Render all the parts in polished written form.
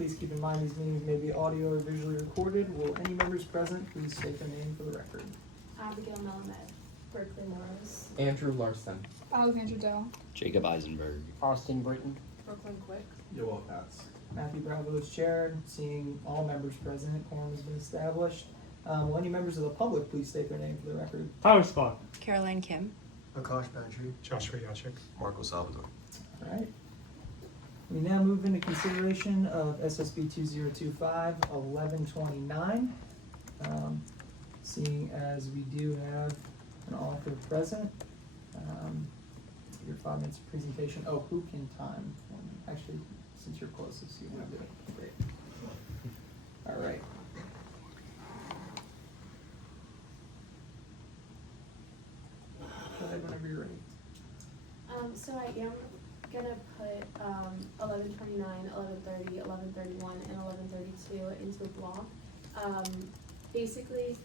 please keep in mind these meetings may be audio or visually recorded. Will any members present please state their name for the record? Abigail Melamed, Berkeley Morris, Andrew Larson. Alexandra Dell. Jacob Eisenberg. Austin Britton. Brooklyn Quick. Yoel Katz. Matthew Bravo is chair. Seeing all members present, quorum has been established. Will any members of the public please state their name for the record? Tyler Spot. Caroline Kim. Akash Bantry. Joshua Yachik. Marco Salvador. All right. We now move into consideration of SSB 2025-1129. Seeing as we do have an author present, your 5 minutes of presentation. Oh, who can time? Actually, since you're closest, you want to do it. Great. All right. Go ahead whenever you're ready. So I am gonna put 1129, 1130, 1131, and 1132 into a block. Basically,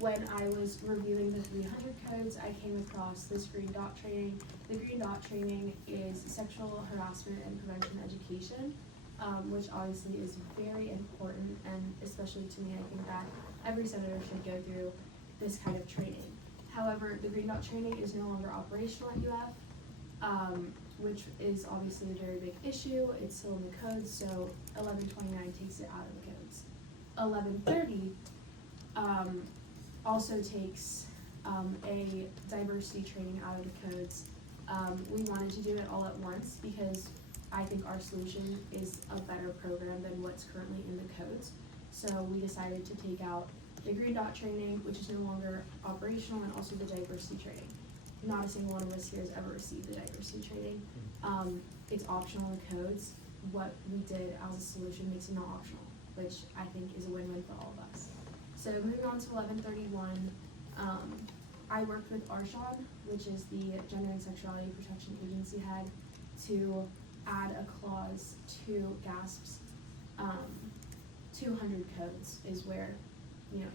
when I was reviewing the 300 codes, I came across this green dot training. The green dot training is sexual harassment and prevention education, which obviously is very important, and especially to me, I think that every senator should go through this kind of training. However, the green dot training is no longer operational at UF, which is obviously a very big issue. It's still in the codes, so 1129 takes it out of the codes. 1130 also takes a diversity training out of the codes. We wanted to do it all at once because I think our solution is a better program than what's currently in the codes. So we decided to take out the green dot training, which is no longer operational, and also the diversity training. Not a single one of us here has ever received the diversity training. It's optional in the codes. What we did as a solution makes it not optional, which I think is a win-win for all of us. So moving on to 1131, I worked with Arshad, which is the Gender and Sexuality Protection Agency head, to add a clause to GASP's 200 codes is where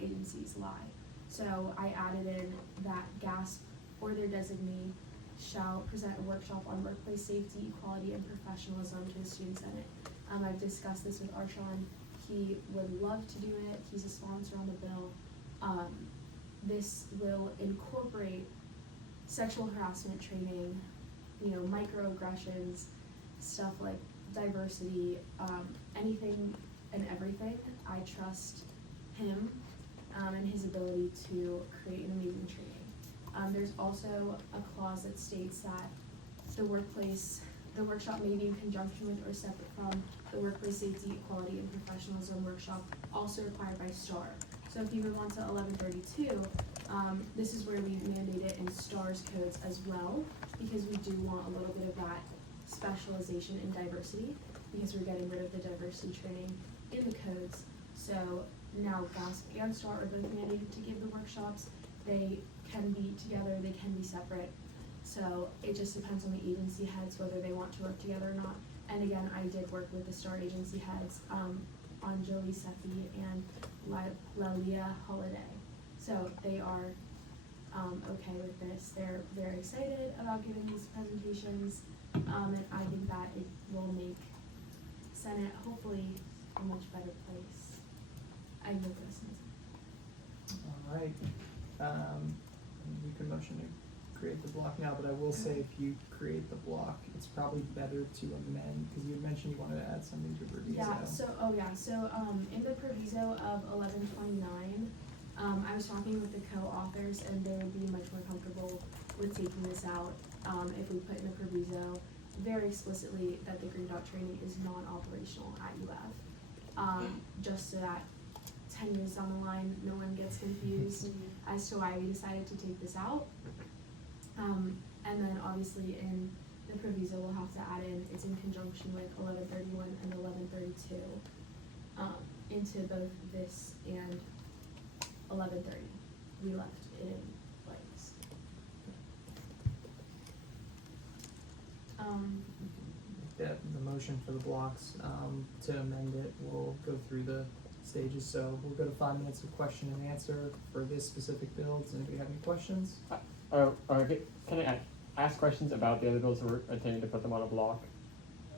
agencies lie. So I added in that GASP or their designee shall present a workshop on workplace safety, equality, and professionalism to the Student Senate. I've discussed this with Arshad. He would love to do it. He's a sponsor on the bill. This will incorporate sexual harassment training, microaggressions, stuff like diversity, anything and everything. I trust him and his ability to create an amazing training. There's also a clause that states that the workshop may be in conjunction with or separate from the workplace safety, equality, and professionalism workshop, also required by STAR. So if you move on to 1132, this is where we mandate it in STAR's codes as well, because we do want a little bit of that specialization in diversity, because we're getting rid of the diversity training in the codes. So now GASP and STAR are both mandated to give the workshops. They can be together, they can be separate. So it just depends on the agency heads whether they want to work together or not. And again, I did work with the STAR agency heads on Jolie Sethi and Lalia Holiday. So they are okay with this. They're very excited about giving these presentations, and I think that it will make Senate hopefully a much better place. I hope this is. All right. We can motion to create the block now, but I will say if you create the block, it's probably better to amend, because you had mentioned you wanted to add something to proviso. So in the proviso of 1129, I was talking with the co-authors, and they would be much more comfortable with taking this out if we put in the proviso very explicitly that the green dot training is non-operational at UF, just so that 10 years down the line, no one gets confused as to why we decided to take this out. And then obviously in the proviso, we'll have to add in, it's in conjunction with 1131 and 1132 into both this and 1130. We left it in place. The motion for the blocks to amend it, we'll go through the stages. So we'll go to 5 minutes of question and answer for this specific bill. Does anybody have any questions? Can I ask questions about the other bills that we're intending to put them on a block?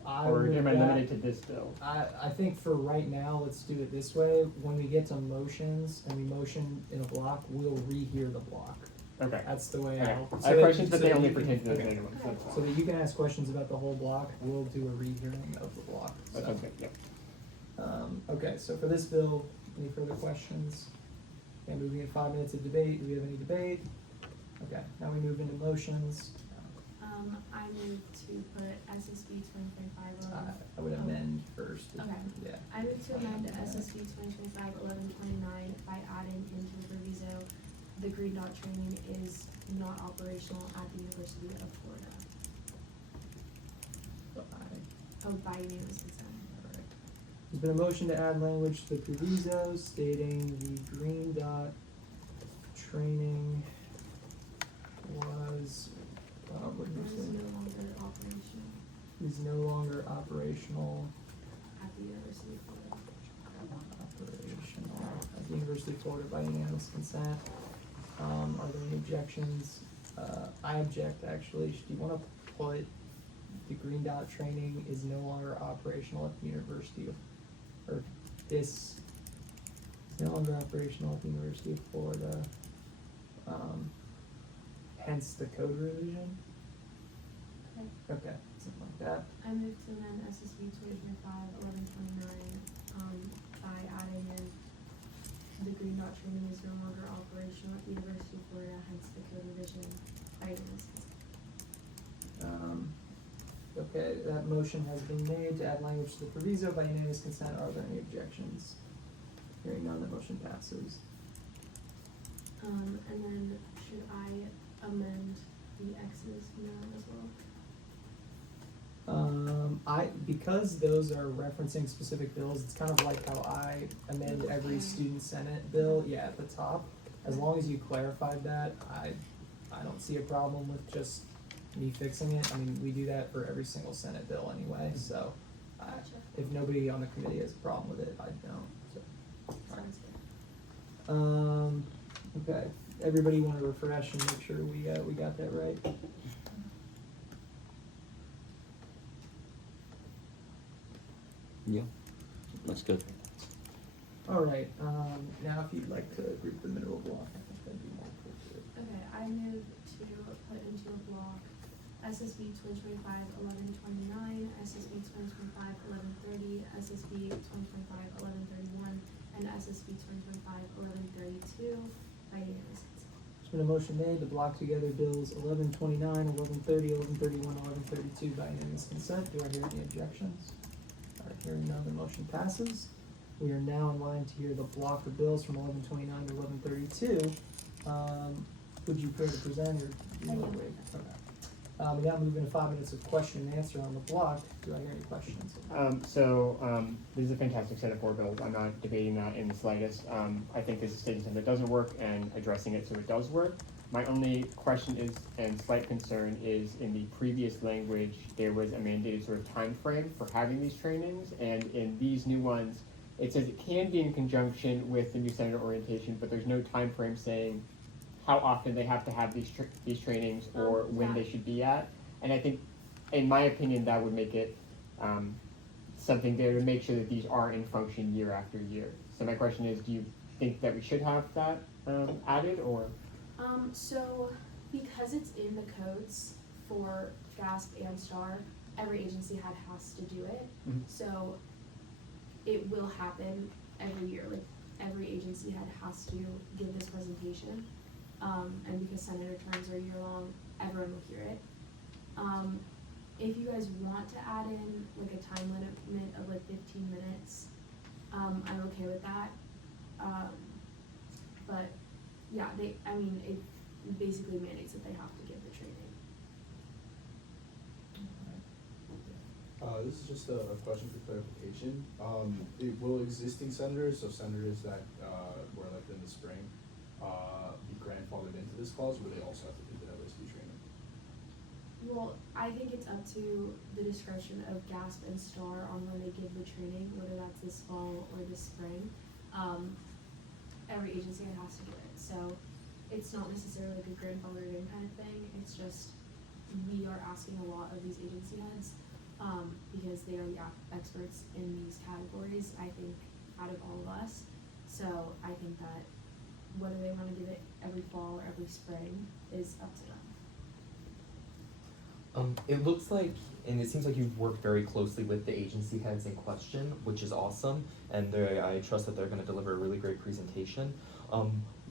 Or am I limited to this bill? I think for right now, let's do it this way. When we get to motions and we motion in a block, we'll rehear the block. Okay. That's the way Okay. I'll. I have questions, but they that only you can- pertain to those okay. main ones. That's So fine. that you can ask questions about the whole block, we'll do a rehearing of the block. That So, sounds good, yep. okay, so for this bill, any further questions? Okay, moving in 5 minutes of debate. Do we have any debate? Okay, now we move into motions. I move to put SSB 2025 on. I would amend first. Okay. Yeah. I move to amend SSB 2025-1129 by adding into the proviso, the green dot training is not operational at the University of Florida. So Oh, by unanimous consent. Alright. There's been a motion to add language to the proviso stating the green dot training was, what did Is you say? no longer operational Is no longer operational, at the University of Florida. operational at the University of Florida by unanimous consent. Are there any objections? I object actually. Do you wanna put the green dot training is no longer operational at the University of, or this is no longer operational at the University of Florida, hence the code revision? Okay. Okay, something like that. I move to amend SSB 2025-1129, by adding in the green dot training is no longer operational at the University of Florida, hence the code revision by unanimous consent. Okay, that motion has been made to add language to the proviso by unanimous consent. Are there any objections? Hearing none, the motion passes. And then should I amend the X's now as well? Because those are referencing specific bills, it's kind of like how I amend every Okay. student senate bill, yeah, at the top. As long as you clarified that, I don't see a problem with just me fixing it. I mean, we do that for every single senate bill anyway, so, Gotcha. if nobody on the committee has a problem with it, I don't, so. Sounds good. Okay, everybody wanna refresh and make sure we got that right? Yeah, that's good. Alright, now if you'd like to group the middle block, I think that'd be more appropriate. Okay, I move to put into a block SSB 2025-1129, SSB 2025-1130, SSB 2025-1131, and SSB 2025-1132 by unanimous consent. There's been a motion made to block together bills 1129, 1130, 1131, 1132 by unanimous consent. Do I hear any objections? Alright, hearing none, the motion passes. We are now in line to hear the block of bills from 1129 to 1132. Would you care to present or do you want to wait? Okay. We now move into 5 minutes of question and answer on the block. Do I hear any questions? This is a fantastic set of 4 bills. I'm not debating that in the slightest. I think this is stating something that doesn't work and addressing it so it does work. My only question is, and slight concern is, in the previous language, there was a mandated sort of time frame for having these trainings, and in these new ones, it says it can be in conjunction with the new senator orientation, but there's no time frame saying how often they have to have these trainings or when Yeah. they should be at. And I think, in my opinion, that would make it something there to make sure that these are in function year after year. So my question is, do you think that we should have that added, or? So because it's in the codes for GASP and STAR, every agency has to do it. Mhm. So it will happen every year. Like every agency has to give this presentation. And because senator terms are year long, everyone will hear it. If you guys want to add in like a time limit of like 15 minutes, I'm okay with that. But yeah, it basically mandates that they have to give the training. This is just a question for clarification. Will existing senators, so senators that were elected in the spring, be grandfathered into this clause, or will they also have to do the LSD training? Well, I think it's up to the discretion of GASP and STAR on when they give the training, whether that's this fall or this spring. Every agency has to do it, so it's not necessarily like a grandfathered in kind of thing. It's just we are asking a lot of these agency heads because they are the experts in these categories, I think, out of all of us. So I think that whether they want to give it every fall or every spring is up to them. It looks like, and it seems like you've worked very closely with the agency heads in question, which is awesome, and I trust that they're going to deliver a really great presentation.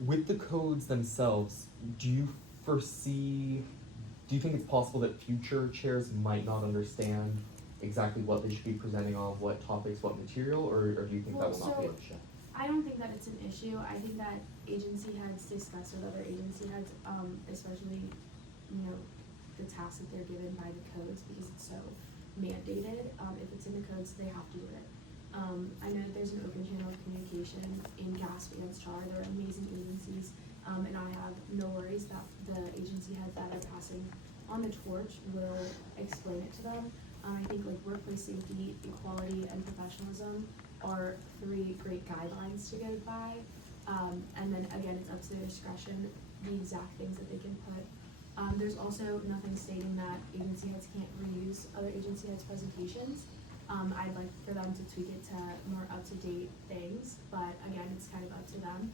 With the codes themselves, do you think it's possible that future chairs might not understand exactly what they should be presenting on, what topics, what material, or do you think that will not be an issue? I don't think that it's an issue. I think that agency heads discuss with other agency heads, especially, the tasks that they're given by the codes, because it's so mandated. If it's in the codes, they have to do it. I know that there's an open channel of communication in GASP and STAR. They're amazing agencies, and I have no worries that the agency heads that are passing on the torch will explain it to them. I think like workplace safety, equality, and professionalism are 3 great guidelines to go by. And then again, it's up to their discretion, the exact things that they can put. There's also nothing stating that agency heads can't reuse other agency heads' presentations. I'd like for them to tweak it to more up-to-date things, but again, it's kind of up to them.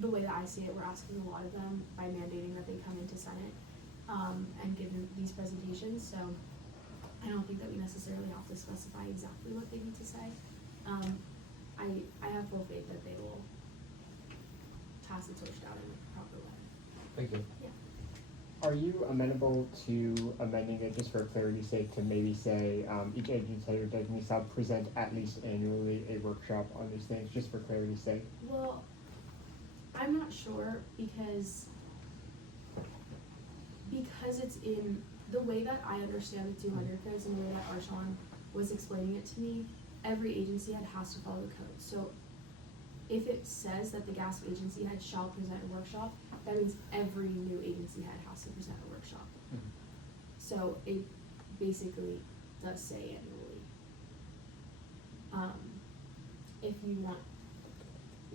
The way that I see it, we're asking a lot of them by mandating that they come into Senate and give them these presentations, so I don't think that we necessarily have to specify exactly what they need to say. I have full faith that they will pass the torch down in the proper way. Thank you. Yeah. Are you amenable to amending it, just for clarity's sake, to maybe say, each agency or designee shall present at least annually a workshop on these things, just for clarity's sake? Well, I'm not sure because it's in the way that I understand the 200 codes and the way that Arshawn was explaining it to me, every agency head has to follow the code. So if it says that the GASP agency head shall present a workshop, that means every new agency head has to present a workshop. Mm-hmm. So it basically does say annually. If you want,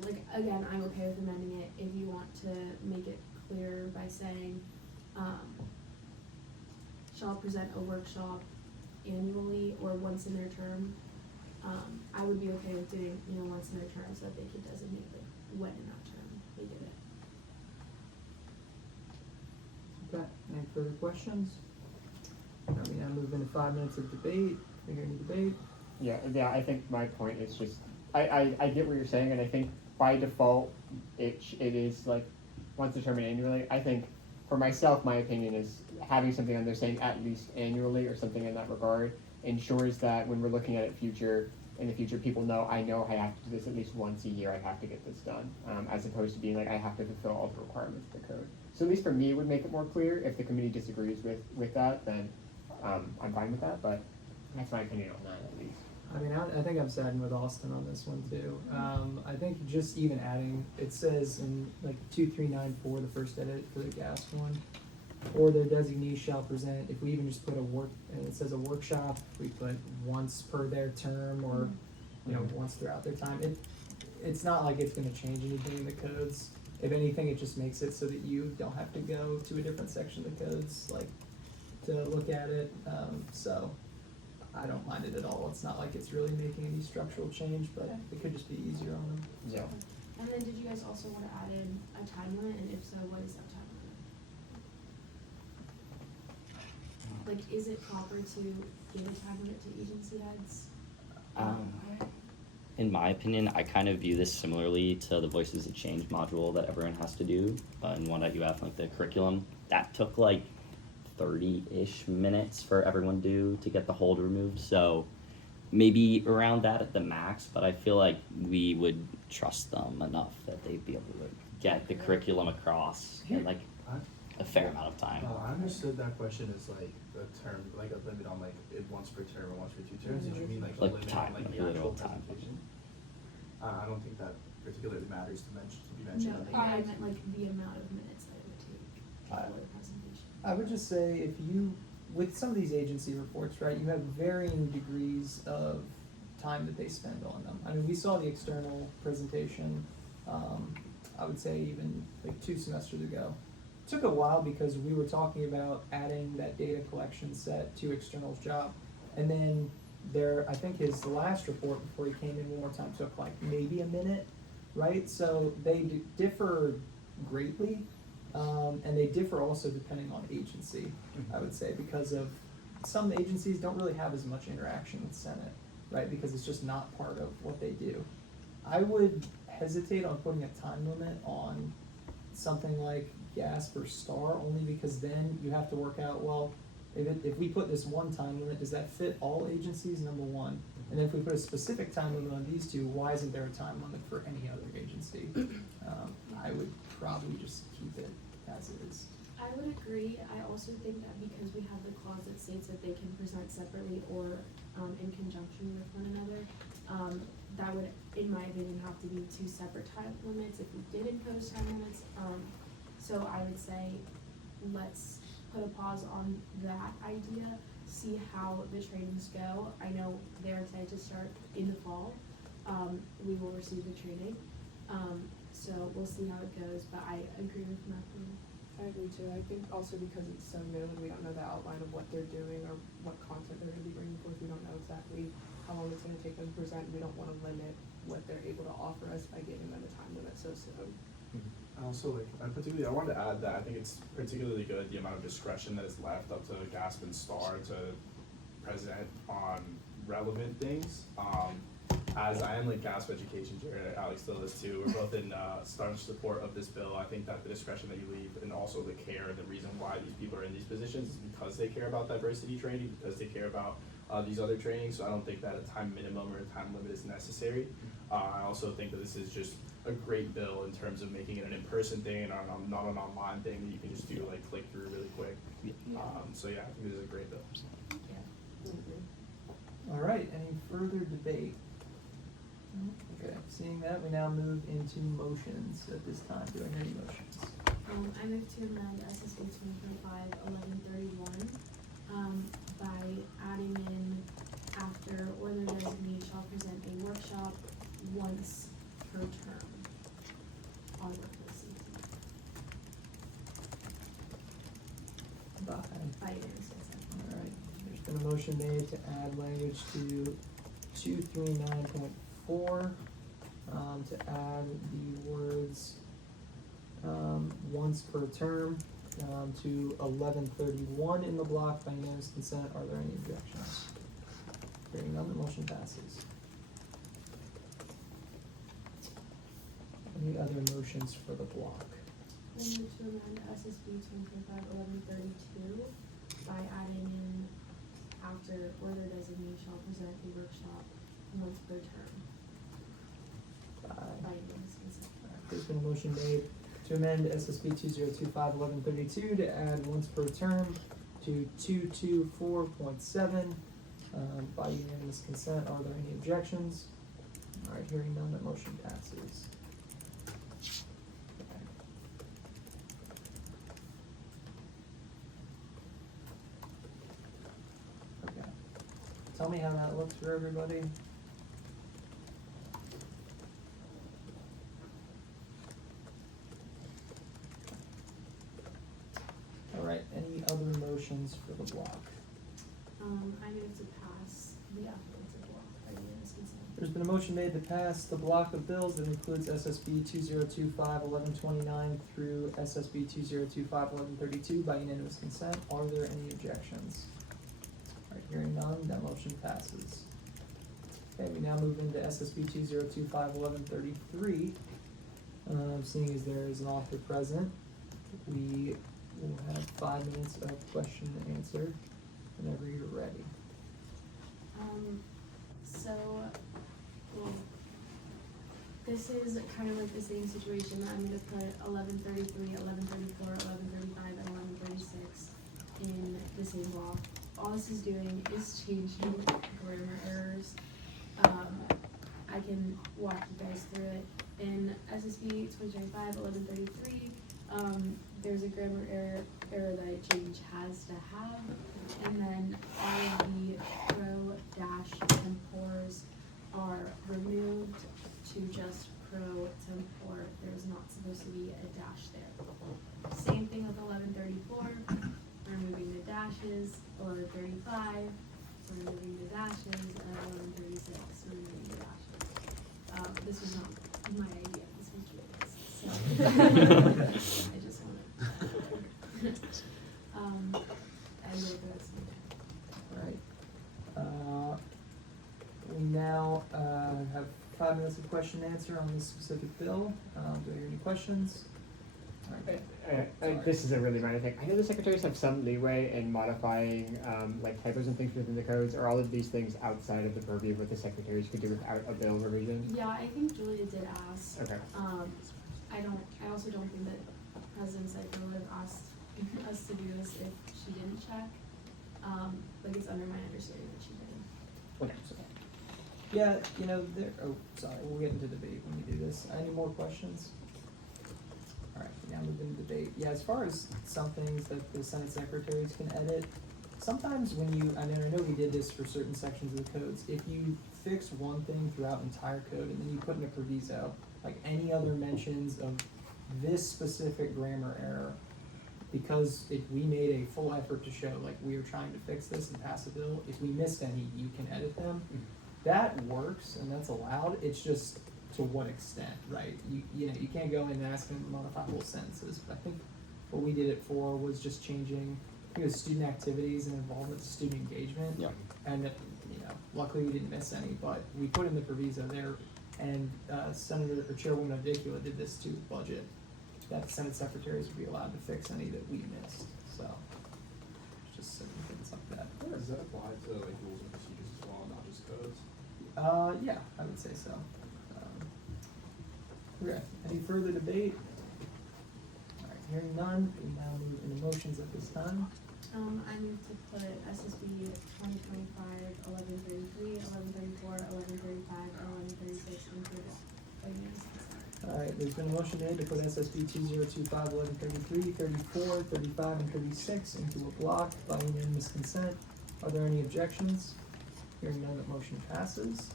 like, again, I'm okay with amending it. If you want to make it clear by saying, shall present a workshop annually or once in their term, I would be okay with doing, once in their term, so that they could designate like when in that term they did it. Okay, any further questions? We now move into 5 minutes of debate. Are there any debate? Yeah, I think my point is just, I get what you're saying, and I think by default, it is like, once determined annually. I think, for myself, my opinion is having something on there saying at least annually or something in that regard ensures that when we're looking at it in the future, people know I have to do this at least once a year, I have to get this done, as opposed to being like, I have to fulfill all the requirements of the code. So at least for me, it would make it more clear. If the committee disagrees with that, then I'm fine with that, but that's my opinion on that at least. I mean, I think I'm siding with Austin on this one too. I think just even adding, it says in like 2394, the first edit for the GASP one, or their designee shall present. If we even just put and it says a workshop, we put once per their term or once throughout their time. It's not like it's going to change anything in the codes. If anything, it just makes it so that you don't have to go to a different section of the codes to look at it. So I don't mind it at all. It's not like it's really making any structural change, but it could just be easier on them. Yeah. And then did you guys also want to add in a time limit, and if so, what is that time limit? Like, is it proper to give a time limit to agency heads? In my opinion, I kind of view this similarly to the Voices of Change module that everyone has to do in 1.UF, like the curriculum. That took like 30-ish minutes for everyone to get the hold removed. So maybe around that at the max, but I feel like we would trust them enough that they'd be able to get the curriculum across in like a fair amount of time. I understood that question as like a term, like a limit on like it once per term or once per 2 terms. Did you mean like a Like limit time, on like like the literal actual time. presentation? I don't think that particularly matters to be mentioned. No, on the I email. meant like the amount of minutes that it would take for the presentation. I would just say with some of these agency reports, right, you have varying degrees of time that they spend on them. I mean, we saw the external presentation, I would say even like 2 semesters ago. took a while because we were talking about adding that data collection set to external's job. And then I think his last report before he came in one more time took like maybe a minute, right? So they differ greatly, and they differ also depending on agency, I would say, because of some agencies don't really have as much interaction with Senate, right? Because it's just not part of what they do. I would hesitate on putting a time limit on something like GASP or STAR, only because then you have to work out, well, if we put this one time limit, does that fit all agencies, number one? And then if we put a specific time limit on these two, why isn't there a time limit for any other agency? I would probably just keep it as is. I would agree. I also think that because we have the clause that states that they can present separately or in conjunction with one another, that would, in my opinion, have to be two separate time limits if we did impose time limits. So I would say let's put a pause on that idea, see how the trainings go. I know they're excited to start in the fall. We will receive the training. So we'll see how it goes, but I agree with Matthew. I agree too. I think also because it's so new and we don't know the outline of what they're doing or what content they're going to be bringing forth, we don't know exactly how long it's going to take them to present. We don't want to limit what they're able to offer us by giving them a time limit so soon. I also I wanted to add that I think it's particularly good the amount of discretion that is left up to GASP and STAR to present on relevant things. As I am like GASP education chair, Alex still is too. We're both in staunch support of this bill. I think that the discretion that you leave and also the care and the reason why these people are in these positions is because they care about diversity training, because they care about these other trainings. So I don't think that a time minimum or a time limit is necessary. I also think that this is just a great bill in terms of making it an in-person thing and not an online thing that you can just do like click through really quick. So yeah, I think this is a great bill. All right, any further debate? Okay, seeing that, we now move into motions at this time. Do I hear any motions? I move to amend SSB 2025-1131 by adding in after or the designee shall present a workshop once per term on workplace safety. By unanimous consent. All right, there's been a motion made to add language to 239.4, to add the words once per term to 1131 in the block by unanimous consent. Are there any objections? Hearing none, the motion passes. Any other motions for the block? I move to amend SSB 2025-1132 by adding in after or their designee shall present a workshop once per term by unanimous consent. There's been a motion made to amend SSB 2025-1132 to add once per term to 224.7 by unanimous consent. Are there any objections? All right, hearing none, that motion passes. Okay. Tell me how that looks for everybody. All right, any other motions for the block? I move to pass the aforementioned block by unanimous consent. There's been a motion made to pass the block of bills that includes SSB 2025-1129 through SSB 2025-1132 by unanimous consent. Are there any objections? All right, hearing none, that motion passes. Okay, we now move into SSB 2025-1133. Seeing as there is an author present, we will have 5 minutes of question and answer whenever you're ready. Well, this is kind of like the same situation that I'm gonna put 1133, 1134, 1135, and 1136 in the same block. All this is doing is changing grammar errors. I can walk you guys through it. In SSB 2025-1133, there's a grammar error that a change has to have, and then all of the pro, dash, and pores are removed to just pro tempore, there was not supposed to be a dash there. Same thing with 1134, removing the dashes, 1135, removing the dashes, and 1136, removing the dashes. This was not my idea, this was Julia's, so. I just wanted. I will go to Alright. We now have 5 minutes of question and answer on this specific bill. Do I hear any questions? Alright. This is a really minor thing. I know the secretaries have some leeway in modifying like typos and things within the codes. Are all of these things outside of the purview of what the secretaries could do without a bill revision? Yeah, I think Julia did ask. Okay. I also don't think that President Seifel would have asked us to do this if she didn't check. Like it's under my understanding that she did. Okay. Yeah, you know, sorry, we'll get into debate when we do this. Any more questions? Alright, now move into debate. Yeah, as far as some things that the Senate secretaries can edit, sometimes when I know we did this for certain sections of the codes, if you fix one thing throughout entire code and then you put in a proviso, like any other mentions of this specific grammar error, because we made a full effort to show like we were trying to fix this and pass a bill, if we missed any, you can edit them. That works and that's allowed, it's just to what extent, right? You know, you can't go in and ask them to modify whole sentences, but I think what we did it for was just changing, I think it was student activities and involvement, student engagement. Yeah. And, you know, luckily we didn't miss any, but we put in the proviso there, and Senator, or Chairwoman Odicula did this too with budget, that the Senate secretaries would be allowed to fix any that we missed, so. Just certain things like that. Does that apply to like rules and procedures as well, not just codes? Yeah, I would say so. Okay, any further debate? Alright, hearing none, we now move into motions at this time. I move to put SSB 2025, 1133, 1134, 1135, and 1136 into the finance consent. Alright, there's been a motion made to put SSB 2025, 1133, 34, 35, and 36 into a block by unanimous consent. Are there any objections? Hearing none, that motion passes.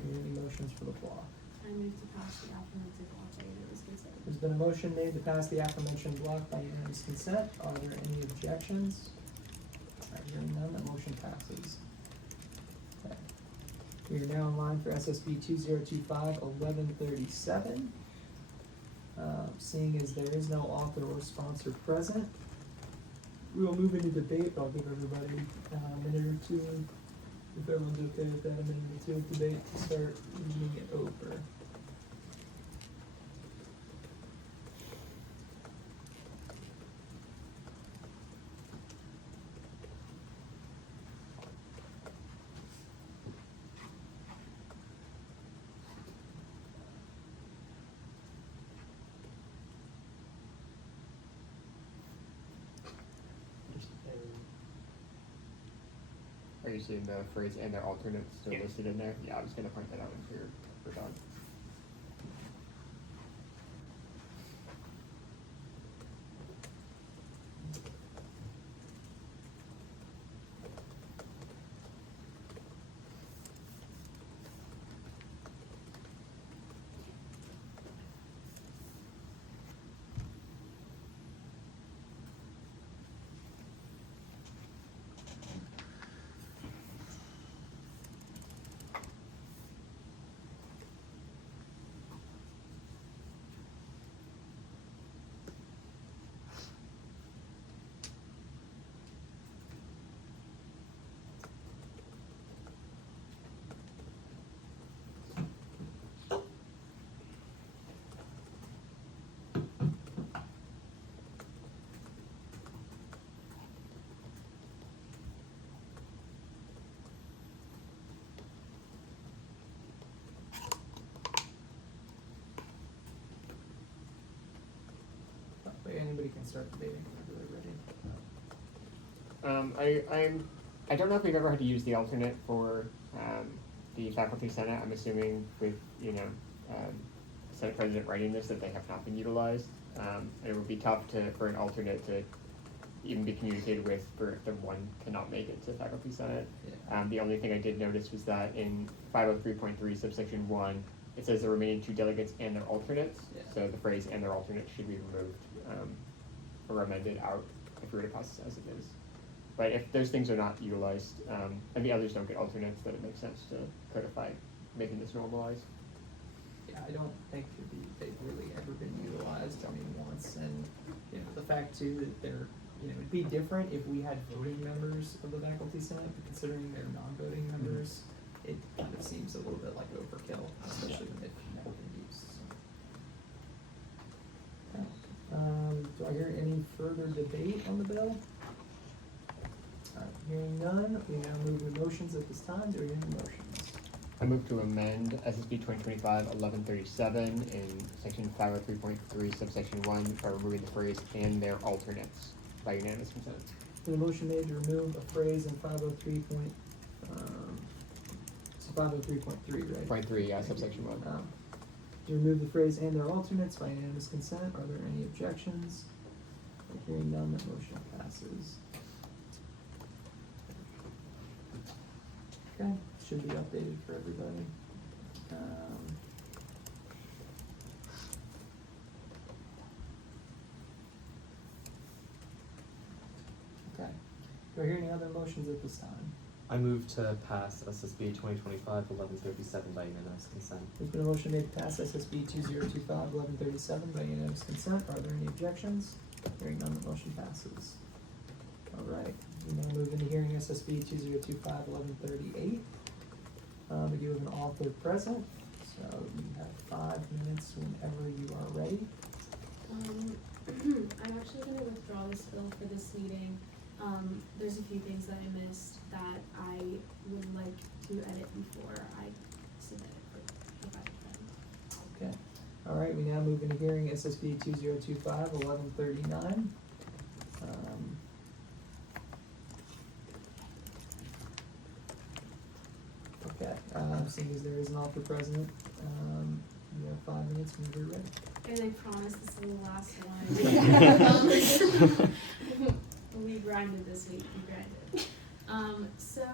Are there any motions for the block? I move to pass the aforementioned block by unanimous consent. There's been a motion made to pass the aforementioned block by unanimous consent. Are there any objections? Alright, hearing none, that motion passes. Okay. We are now in line for SSB 2025, 1137. Seeing as there is no author or sponsor present, we will move into debate. I'll give everybody a minute or two, if everyone's okay with that, a minute or two of debate to start moving it over. Are you seeing the phrase and their alternates still listed in there? Yeah, I was gonna point that out for Don. Anybody can start debating whenever they're ready. I don't know if we've ever had to use the alternate for the faculty senate. I'm assuming with Senate President writing this that they have not been utilized. And it would be tough for an alternate to even be communicated with if the one cannot make it to faculty senate. Yeah. The only thing I did notice was that in 503.3 subsection 1, it says the remaining 2 delegates and their alternates, Yeah. so the phrase "and their alternates" should be removed, or amended out if we were to pass this as it is. But if those things are not utilized, and the others don't get alternates, then it makes sense to codify making this normalized. Yeah, I don't think they've really ever been utilized, I mean, once, and, you know, the fact too that they're, you know, it'd be different if we had voting members of the faculty senate, but considering they're non-voting members, it kind of seems a little bit like overkill, especially when they've never been used, so. Okay. Do I hear any further debate on the bill? Alright, hearing none, we now move to motions at this time, do we hear any motions? I move to amend SSB 2025-1137 in section 503.3 subsection 1 by removing the phrase "and their alternates" by unanimous consent. The motion made to remove a phrase in 503.3, right? Point 3, yeah, subsection 1. To remove the phrase "and their alternates" by unanimous consent, are there any objections? Hearing none, that motion passes. Okay, should be updated for everybody. Okay, do I hear any other motions at this time? I move to pass SSB 2025-1137 by unanimous consent. There's been a motion made to pass SSB 2025-1137 by unanimous consent. Are there any objections? Hearing none, the motion passes. All right, we now move into hearing SSB 2025-1138. We do have an author present, so you have 5 minutes whenever you are ready. I'm actually gonna withdraw this bill for this meeting. There's a few things that I missed that I would like to edit before I submit it for budget then. Okay. All right, we now move into hearing SSB 2025-1139. Okay, seeing as there is an author present, you have 5 minutes whenever you're ready. And I promise this is the last one. We grinded this week, we grinded. So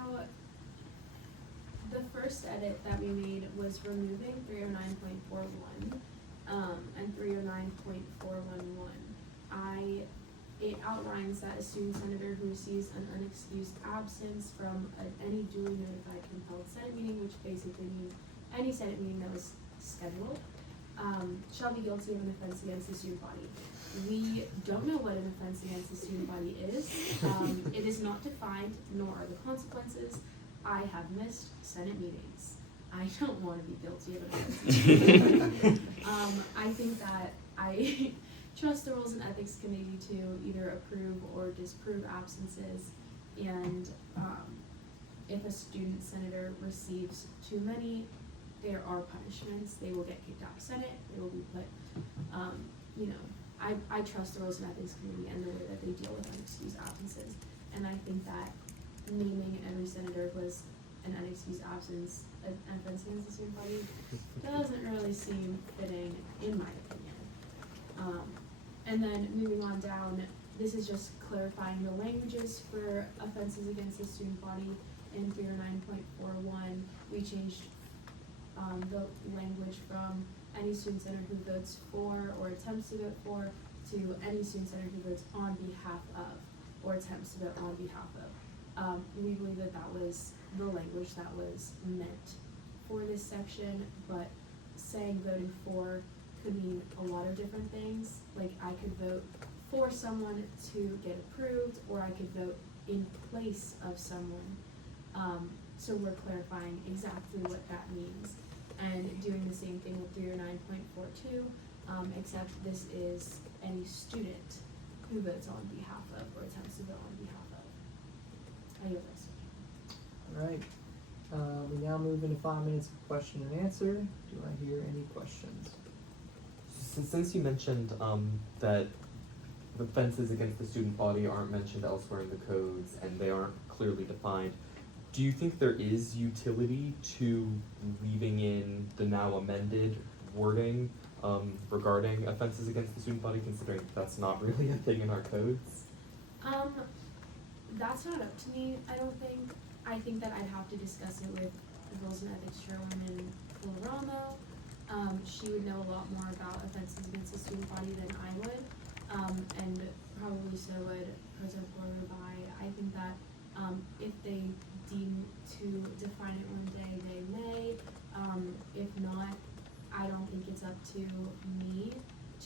the first edit that we made was removing 309.41 and 309.411. It outlines that a student senator who receives an unexcused absence from any duly notified compelled Senate meeting, which basically means any Senate meeting that was scheduled, shall be guilty of an offense against the student body. We don't know what an offense against the student body is. It is not defined, nor are the consequences. I have missed Senate meetings. I don't want to be guilty of an offense. I think that I trust the Rules and Ethics Committee to either approve or disapprove absences, and if a student senator receives too many, there are punishments. They will get kicked out of Senate. They will be put, I trust the Rules and Ethics Committee and the way that they deal with unexcused absences. And I think that naming every senator was an unexcused absence, an offense against the student body, doesn't really seem fitting, in my opinion. And then moving on down, this is just clarifying the languages for offenses against the student body. In 309.41, we changed the language from any student senator who votes for or attempts to vote for to any student senator who votes on behalf of or attempts to vote on behalf of. We believe that that was the language that was meant for this section, but saying voting for could mean a lot of different things. Like, I could vote for someone to get approved, or I could vote in place of someone. So we're clarifying exactly what that means, and doing the same thing with 309.42, except this is any student who votes on behalf of or attempts to vote on behalf of. I yield this. All right, we now move into 5 minutes of question and answer. Do I hear any questions? Since you mentioned that the offenses against the student body aren't mentioned elsewhere in the codes and they aren't clearly defined, do you think there is utility to leaving in the now amended wording regarding offenses against the student body, considering that's not really a thing in our codes? That's not up to me, I don't think. I think that I'd have to discuss it with the Rules and Ethics Chairwoman Colorado. she would know a lot more about offenses against the student body than I would, and probably so would President Borubai. I think that if they deem to define it one day, they may. If not, I don't think it's up to me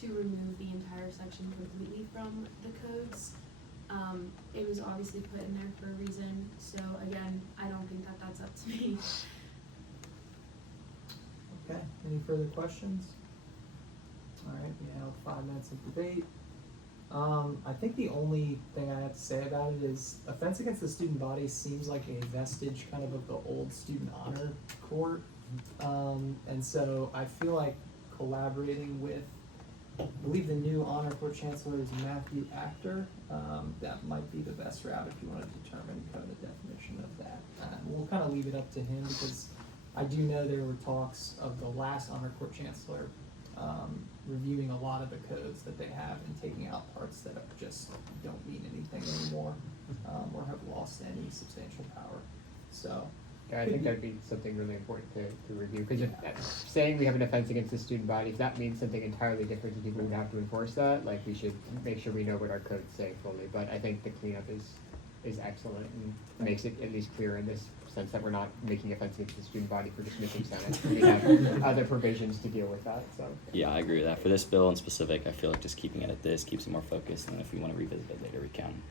to remove the entire section completely from the codes. It was obviously put in there for a reason, so again, I don't think that that's up to me. Okay, any further questions? Alright, we have 5 minutes of debate. I think the only thing I have to say about it is offense against the student body seems like a vestige kind of the old student honor court. And so I feel like collaborating with, I believe the new honor court chancellor is Matthew Actor. That might be the best route if you want to determine kind of the definition of that. We'll kind of leave it up to him because I do know there were talks of the last honor court chancellor reviewing a lot of the codes that they have and taking out parts that just don't mean anything anymore, or have lost any substantial power. So. Yeah, I think that'd be something really important to review, because if saying we have an offense against the student body, if that means something entirely different to people who have to enforce that, like we should make sure we know what our codes say fully. But I think the cleanup is excellent and makes it at least clear in this sense that we're not making offense against the student body for just missing Senate. We have other provisions to deal with that. So Yeah, I agree with that. For this bill in specific, I feel like just keeping it at this keeps it more focused, and if we want to revisit it later, we can.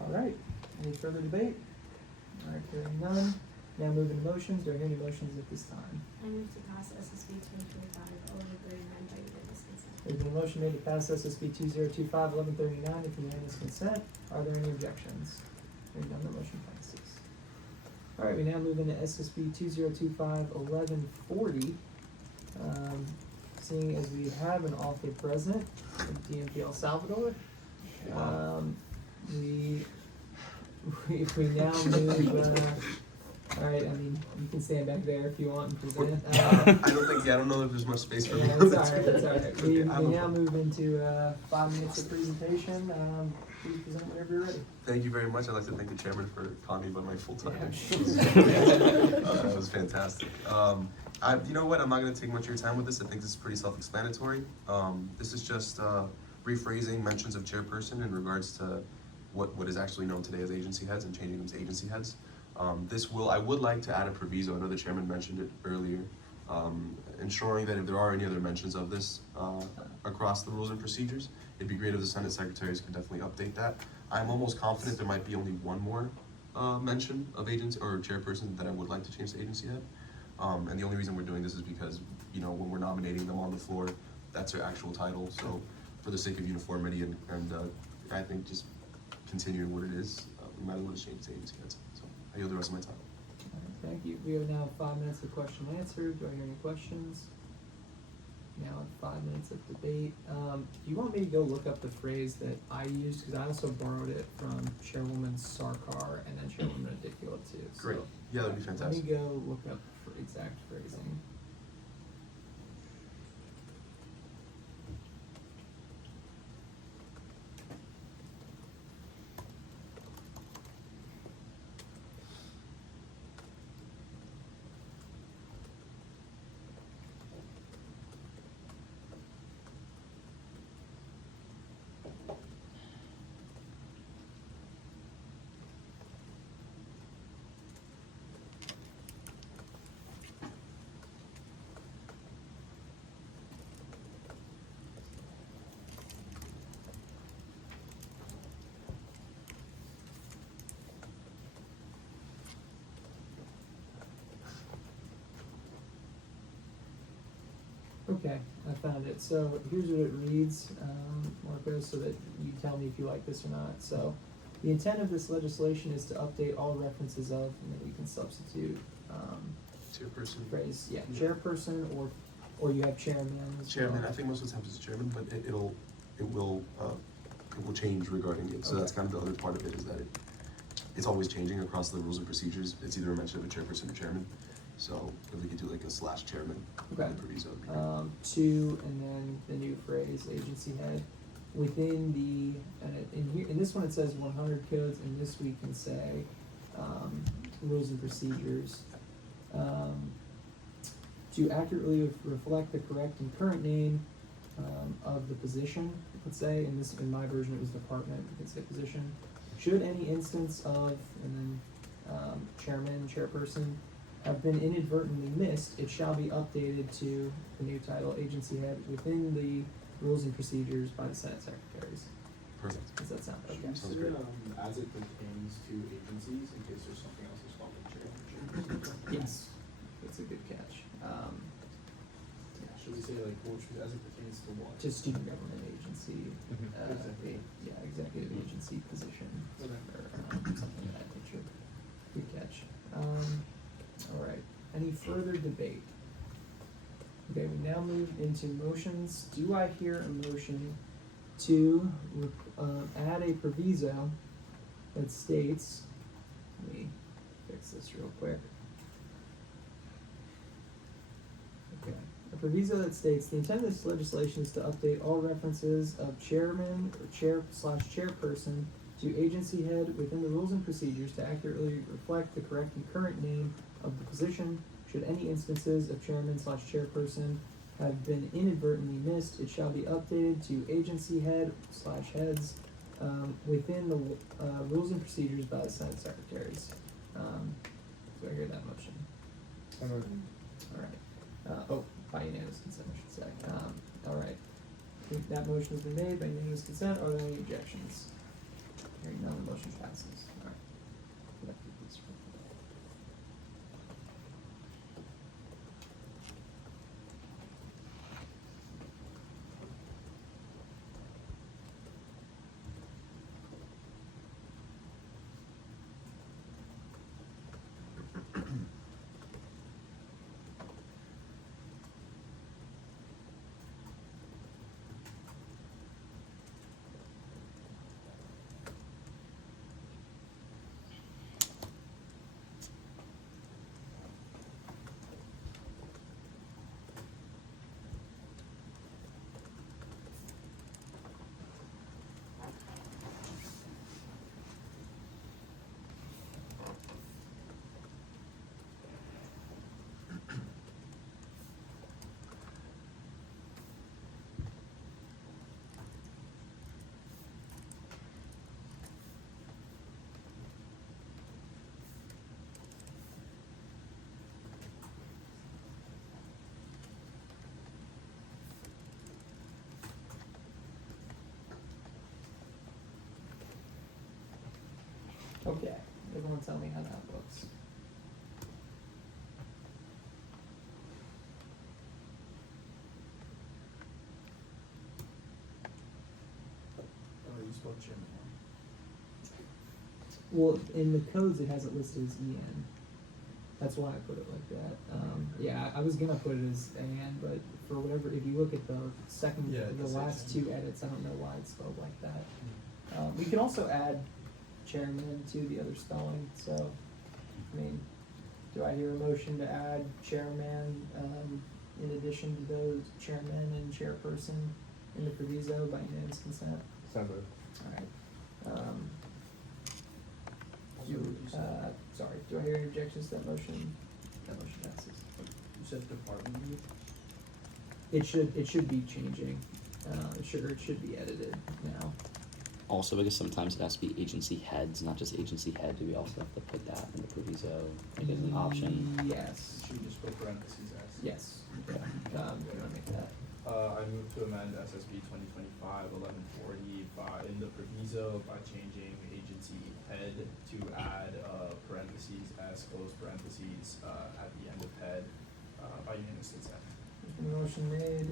Alright, any further debate? Alright, hearing none. Now moving to motions. Do I hear any motions at this time? I move to pass SSB 2025-1139 by unanimous consent. There's been a motion made to pass SSB 2025-1139 with unanimous consent. Are there any objections? Hearing none, the motion passes. Alright, we now move into SSB 2025-1140. Seeing as we have an author present from DMP El Salvador, we now move, alright, I mean, you can stand back there if you want and present. I don't know if there's much space for me. It's alright. We Okay, now move into 5 minutes of presentation. Please present whenever you're ready. Thank you very much. I'd like to thank the chairman for calling me by my full time. Yeah, sure. That was fantastic. You know what? I'm not going to take much of your time with this. I think this is pretty self-explanatory. This is just rephrasing mentions of chairperson in regards to what is actually known today as agency heads and changing them to agency heads. I would like to add a proviso. I know the chairman mentioned it earlier, ensuring that if there are any other mentions of this across the rules and procedures, it'd be great if the Senate secretaries could definitely update that. I'm almost confident there might be only one more mention of agency or chairperson that I would like to change to agency head. And the only reason we're doing this is because, when we're nominating them on the floor, that's their actual title. So for the sake of uniformity and I think just continuing what it is, we might as well just change it to agency heads. So I yield the rest of my time. Alright, thank you. We have now 5 minutes of question and answer. Do I hear any questions? Now 5 minutes of debate. Do you want me to go look up the phrase that I used? Because I also borrowed it from Chairwoman Sarkar and then Chairwoman Adicula too. So Great. Yeah, that'd be fantastic. let me go look up for exact phrasing. Okay, I found it. So here's what it reads, Marco, so that you tell me if you like this or not. So the intent of this legislation is to update all references of, and then we can substitute Chairperson. phrase, chairperson or you have chairman as Chairman. well. I think most of the times it's chairman, but it will change regarding it. So that's kind of the other part of it is that it's always changing across the rules and procedures. It's either a mention of a chairperson or chairman. So if we could do like a /chairman, Okay. proviso. Two, and then the new phrase, agency head. Within the, in this one it says 100 codes, and this we can say rules and procedures. to accurately reflect the correct and current name of the position, let's say, in my version it was department, we could say position. Should any instance of, and then chairman, chairperson, have been inadvertently missed, it shall be updated to the new title, agency head, within the rules and procedures by the Senate secretaries. Perfect. Does that sound okay? Should we Sounds say, great. as it pertains to agencies, in case there's something else that's called chair? Yes, that's a good catch. Should we say like, what should, as it pertains to what? To student government agency, Executive. executive agency position, Okay. or something of that nature. Good catch. All right, any further debate? Okay, we now move into motions. Do I hear a motion to add a proviso that states, let me fix this real quick. Okay, a proviso that states the intent of this legislation is to update all references of chairman or chair/chairperson to agency head within the rules and procedures to accurately reflect the correct and current name of the position. Should any instances of chairman/chairperson have been inadvertently missed, it shall be updated to agency head/heads within the rules and procedures by the Senate secretaries. Do I hear that motion? All right. By unanimous consent, I should say. All right. I think that motion has been made by unanimous consent. Are there any objections? Hearing none, the motion passes. All right. Let's do this real quick. Okay, everyone tell me how that looks. You spoke chairman. Well, in the codes, it has it listed as EN. That's why I put it like that. Yeah, I was gonna put it as AN, but for whatever, if you look at the second, Yeah, it the does say last chairman. two edits, I don't know why it's spelled like that. We can also add chairman to the other spelling, so, I mean, do I hear a motion to add chairman, in addition to those chairman and chairperson in the proviso by unanimous consent? So moved. Alright. Sorry, do I hear any objections to that motion? That motion passes. You said department lead? It should be changing, it should be edited now. Also, because sometimes it has to be agency heads, not just agency head, do we also have to put that in the proviso, like as an option? Yes, Should we just put parentheses as? yes, yeah, you wanna make that, I move to amend SSB 2025-1140 in the proviso by changing agency head to add parentheses as close parentheses at the end of head by unanimous consent. there's been a motion made,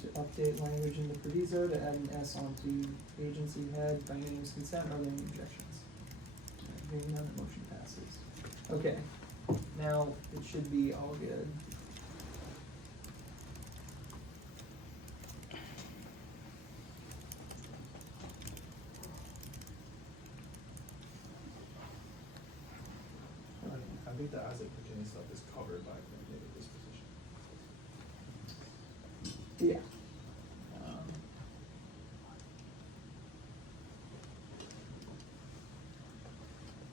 to update language in the proviso to add an S onto agency head by unanimous consent, are there any objections? Alright, hearing none, the motion passes. Okay, now it should be all good. I think the as it pertains stuff is covered by the disposition. Yeah.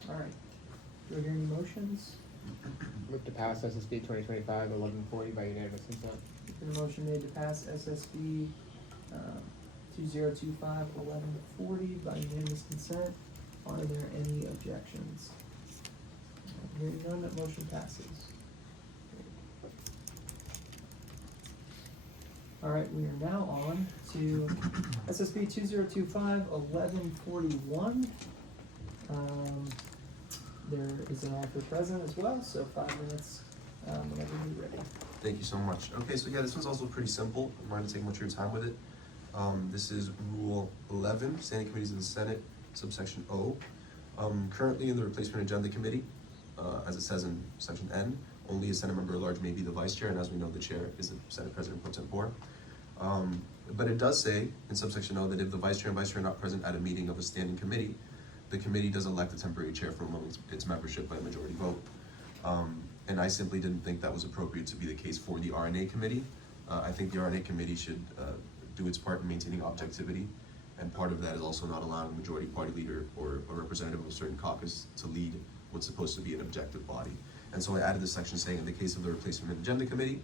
Alright, do I hear any motions? Move to pass SSB 2025-1140 by unanimous consent. Been a motion made to pass SSB 2025-1140 by unanimous consent. Are there any objections? Hearing none, that motion passes. Alright, we are now on to SSB 2025-1141. There is an author present as well, so 5 minutes whenever you're ready. Thank you so much. Okay, so yeah, this one's also pretty simple. I'm not gonna take much of your time with it. This is Rule 11, Standing Committees of the Senate, subsection O. Currently in the Replacement Agenda Committee, as it says in section N, only a Senate member at large may be the vice chair, and as we know, the chair is the Senate President pro tempore. But it does say in subsection O that if the vice chair and vice chair are not present at a meeting of a standing committee, the committee does elect a temporary chair from among its membership by a majority vote. And I simply didn't think that was appropriate to be the case for the RNA committee. I think the RNA committee should do its part in maintaining objectivity, and part of that is also not allowing a majority party leader or a representative of a certain caucus to lead what's supposed to be an objective body. And so I added this section saying in the case of the Replacement Agenda Committee,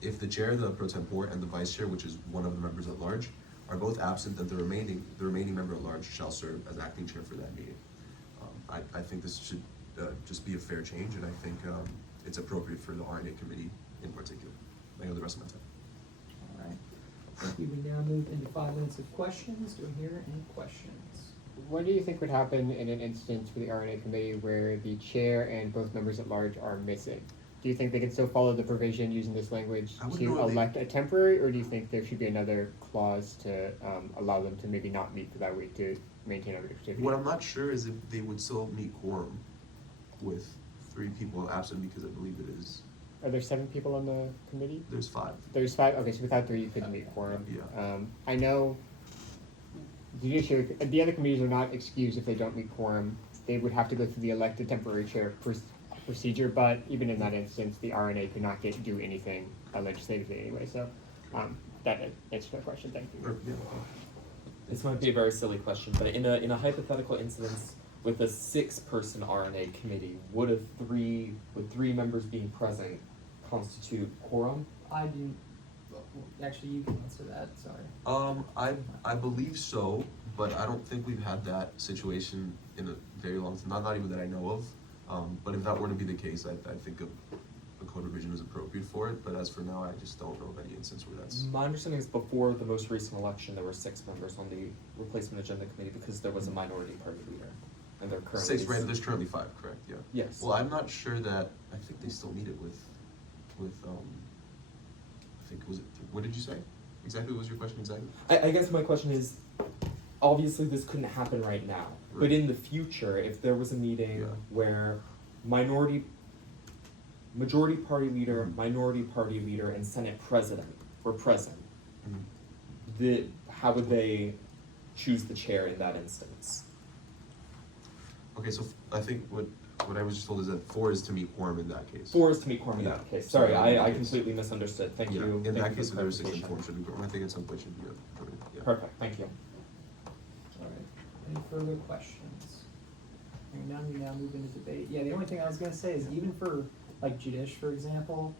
if the chair, the pro tempore, and the vice chair, which is one of the members at large, are both absent, then the remaining member at large shall serve as acting chair for that meeting. I think this should just be a fair change, and I think it's appropriate for the RNA committee in particular. I know the rest of my time. Alright, thank you. We now move into 5 minutes of questions. Do we hear any questions? What do you think would happen in an instance for the RNA committee where the chair and both members at large are missing? Do you think they can still follow the provision using this language I wouldn't to know if they- elect a temporary, or do you think there should be another clause to allow them to maybe not meet for that week to maintain objectivity? What I'm not sure is if they would still meet quorum with 3 people absent, because I believe it is, Are there 7 people on the committee? there's 5. There's 5. Okay, so without 3, you couldn't meet quorum. Yeah. I know judiciary. The other committees are not excused if they don't meet quorum. They would have to go through the elected temporary chair procedure. But even in that instance, the RNA could not do anything legislatively anyway. So that answers my question. Thank you. Yeah. This might be a very silly question, but in a hypothetical instance with a 6-person RNA committee, would 3 members being present constitute quorum? I do. Well, actually, you can answer that. Sorry. I believe so, but I don't think we've had that situation in a very long time. Not even that I know of. But if that were to be the case, I think a code revision is appropriate for it. But as for now, I just don't know of any instance where that's. My understanding is before the most recent election, there were 6 members on the Replacement Agenda Committee because there was a minority party leader, and there currently 6, right? There's currently 5, correct? Yeah. Yes. Well, I'm not sure that. I think they still need it with I think what did you say? Exactly, what was your question exactly? I guess my question is, obviously this couldn't happen right now, but Right. in the future, if there was a meeting Yeah. where majority party leader, minority party leader, and Senate president were present, how would they choose the chair in that instance? Okay, so I think what I was just told is that 4 is to meet quorum in that case. 4 is to meet quorum in that Yeah. case. Sorry, Sorry, in that I case. completely misunderstood. Thank Yeah, you. in Thank that you case, for if there was 6 and clarification. 4 should be quorum. I think at some point should be yeah. Perfect, thank you. Alright, any further questions? And now we move into debate. Yeah, the only thing I was gonna say is even for like Judish, for example,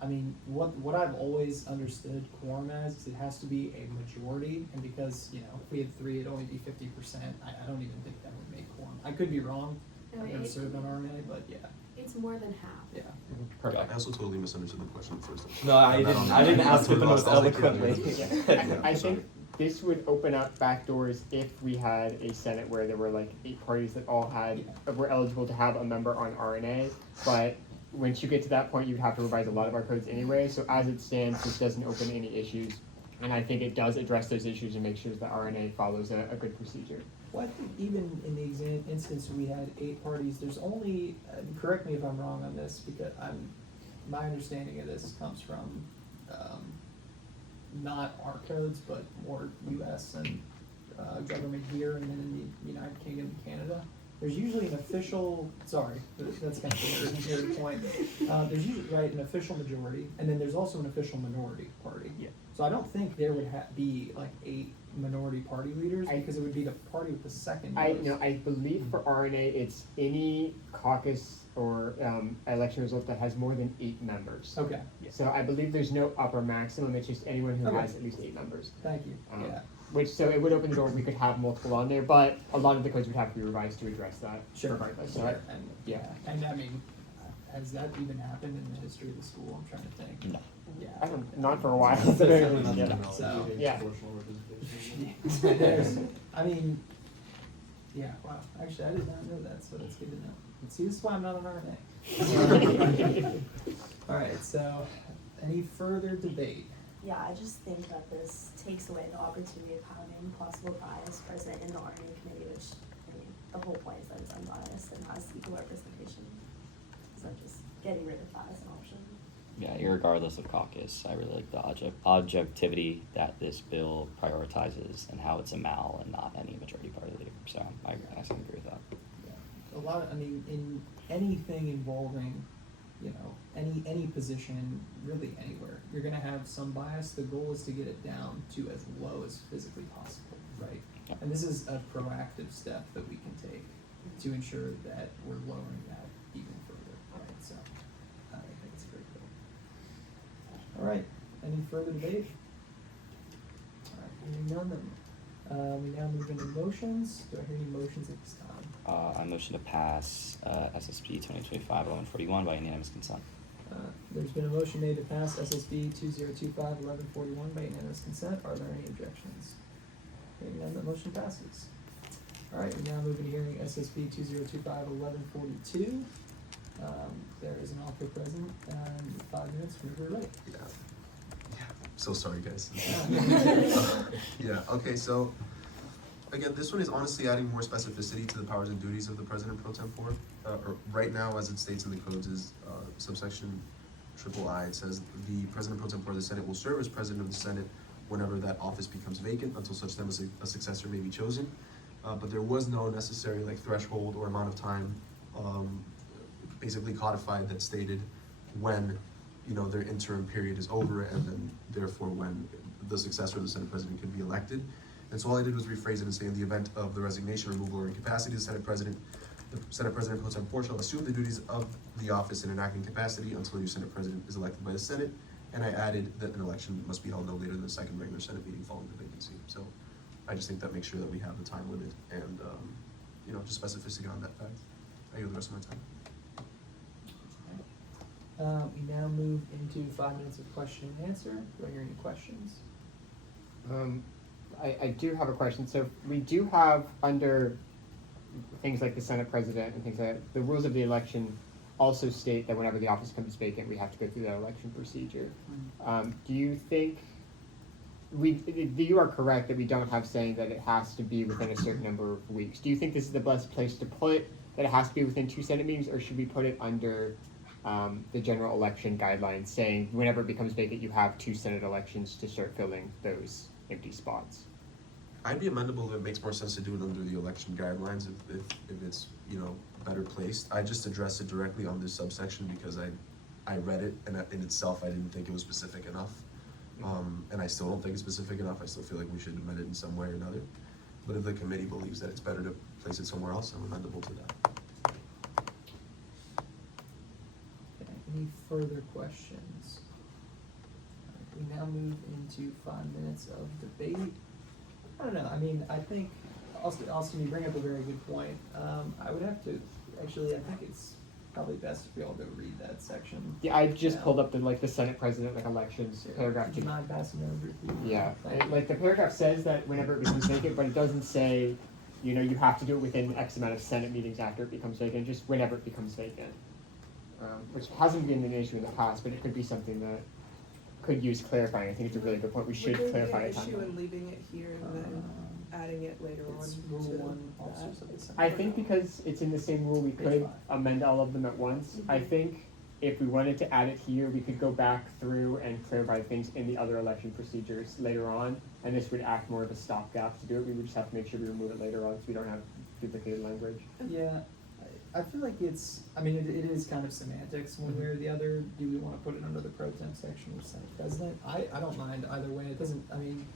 I mean, what I've always understood quorum as is it has to be a majority, and because, you know, if we had 3, it'd only be 50%. I don't even think that would make quorum. I could be wrong. No, I've never it- served on RNA, but yeah, It's more than half. yeah. Perfect. I also totally misunderstood the question the first time. No, I didn't ask it the most eloquently. I think this would open up backdoors if we had a Senate where there were like 8 parties that all were eligible to have a member on RNA, but once you get to that point, you'd have to revise a lot of our codes anyway. So as it stands, this doesn't open any issues, and I think it does address those issues and make sure that RNA follows a good procedure. Well, I think even in the instance we had 8 parties, there's only, correct me if I'm wrong on this, because my understanding of this comes from, not our codes, but more US and, government here, and then in the United Kingdom and Canada. There's usually an official, sorry, that's kind of a nerd point. There's usually, right, an official majority, and then there's also an official minority party. Yeah. So I don't think there would be like 8 minority party leaders, I- because it would be the party with the second I most. believe for RNA, it's any caucus or election result that has more than 8 members. Okay, So I believe there's no upper maximum, it's just anyone who Okay. has at least 8 members. thank you, yeah, Which, so it would open the door, we could have multiple on there, but a lot of the codes would have to be revised to address that sure, regardless. So sure, I- and, yeah. and I mean, has that even happened in the history of the school, I'm trying to think. No. Yeah. I don't, not for a while. at the very least, yeah. So- Yeah. There's, I mean, yeah, wow, actually, I did not know that, so that's good to know. See, this is why I'm not on RNA. Alright, so, any further debate? Yeah, I just think that this takes away the opportunity of having possible bias present in the RNA committee, which, I mean, the whole point is that it's unbiased and has equal representation. So just getting rid of that as an option. Yeah, irregardless of caucus, I really like the objectivity that this bill prioritizes and how it's a mal and not any majority party leader. So I agree with that. A lot of, I mean, in anything involving, you know, any position, really anywhere, you're gonna have some bias. The goal is to get it down to as low as physically possible, right? Yep. And this is a proactive step that we can take to ensure that we're lowering that even further, right? So, I think it's very cool. All right, any further debate? All right, hearing none, then, we now move into motions. Do I hear any motions at this time? I motion to pass SSB 2025-1141 by unanimous consent. There's been a motion made to pass SSB 2025-1141 by unanimous consent. Are there any objections? Hearing none, that motion passes. All right, we now move into hearing SSB 2025-1142. There is an author present, and 5 minutes whenever you're ready. Yeah, so sorry, guys. Yeah, okay, so, again, this one is honestly adding more specificity to the powers and duties of the President Pro Tempore. Or right now, as it states in the codes, is subsection III, it says, the President Pro Tempore of the Senate will serve as President of the Senate whenever that office becomes vacant, until such time as a successor may be chosen. But there was no necessary threshold or amount of time basically codified that stated when their interim period is over, and then therefore when the successor of the Senate President could be elected. And so all I did was rephrase it and say, in the event of the resignation, removal, or incapacity of the Senate President Pro Tempore shall assume the duties of the office in an acting capacity until a new Senate President is elected by the Senate. And I added that an election must be held no later than the second regular Senate meeting following the vacancy. So I just think that makes sure that we have the time limit and, just specificity on that fact. I yield the rest of my time. We now move into 5 minutes of question and answer. Do I hear any questions? I do have a question. So we do have under things like the Senate President and things like that, the rules of the election also state that whenever the office becomes vacant, we have to go through that election procedure. Do you think you are correct that we don't have saying that it has to be within a certain number of weeks? Do you think this is the best place to put that it has to be within 2 Senate meetings, or should we put it under the general election guidelines saying whenever it becomes vacant, you have 2 Senate elections to start filling those empty spots? I'd be amendable if it makes more sense to do it under the election guidelines if it's, better placed. I just addressed it directly on this subsection because I read it and in itself I didn't think it was specific enough. And I still don't think it's specific enough. I still feel like we should amend it in some way or another. But if the committee believes that it's better to place it somewhere else, I'm amendable to that. Okay, any further questions? All right, we now move into 5 minutes of debate. I don't know, I mean, I think, Austin, you bring up a very good point. I would have to, actually, I think it's probably best if we all go read that section. Yeah, I just pulled up the Senate President elections paragraph. Do you mind passing it over to you? Yeah, Thank and, you. the paragraph says that whenever it becomes vacant, but it doesn't say, you have to do it within X amount of Senate meetings after it becomes vacant, just whenever it becomes vacant. Which hasn't been an issue in the past, but it could be something that could use clarifying. I think it's a really good point. We should clarify Would it. there be an issue in leaving it here and then adding it later on It's to Rule 1, officers of the Senate. I think because it's in the same rule, we Page could 5. amend all of them at once. I think if we wanted to add it here, we could go back through and clarify things in the other election procedures later on, and this would act more of a stopgap to do it. We would just have to make sure we remove it later on so we don't have duplicated language. Yeah, I feel like it's, I mean, it is kind of semantics one way or the other. Do we wanna put it under the pro temp section or Senate President? I don't mind either way. It doesn't, I mean,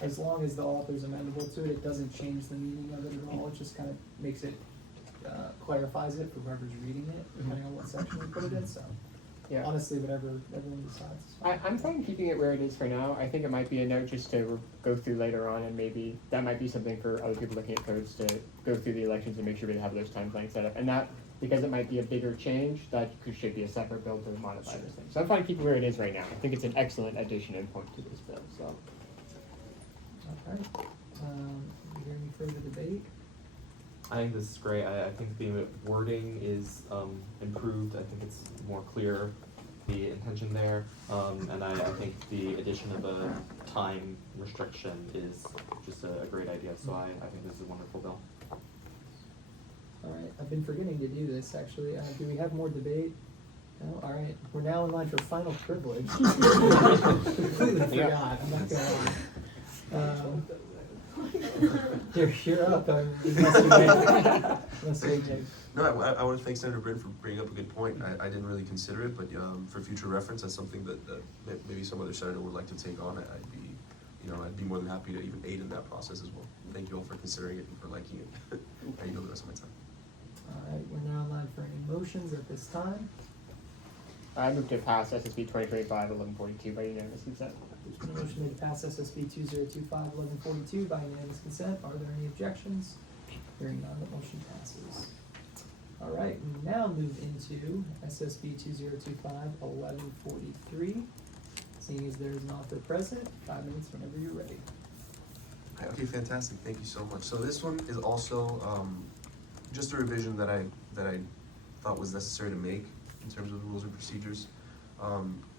as long as the author's amendable to it, it doesn't change the meaning of it at all. It just kind of makes it clarifies it for whoever's reading it, depending on what section we put it in, so. Yeah. Honestly, whatever everyone decides. is fine. I'm fine keeping it where it is for now. I think it might be a note just to go through later on, and maybe that might be something for other people looking at codes to go through the elections and make sure we have those timelines set up. And that, because it might be a bigger change, that should be a separate bill to modify this thing. So I'm fine keeping it where it is right now. I think it's an excellent addition and point to this bill, so. Alright, is there any further debate? I think this is great. I think the wording is improved. I think it's more clear, the intention there. And I think the addition of a time restriction is just a great idea. So I think this is a wonderful bill. Alright, I've been forgetting to do this, actually. Do we have more debate? No? Alright, we're now in line for final privilege. Completely forgot, I'm not gonna lie. You're up, unless you make. No, I want to thank Senator Britton for bringing up a good point. I didn't really consider it, but for future reference, that's something that maybe some other senator would like to take on. I'd be more than happy to even aid in that process as well. Thank you all for considering it and for liking it. I yield the rest of my time. Alright, we're now in line for any motions at this time. I move to pass SSB 2025-1142 by unanimous consent. There's been a motion made to pass SSB 2025-1142 by unanimous consent. Are there any objections? Hearing none, the motion passes. Alright, we now move into SSB 2025-1143. Seeing as there is an author present, 5 minutes whenever you're ready. Okay, fantastic. Thank you so much. So this one is also just a revision that I thought was necessary to make in terms of the rules and procedures.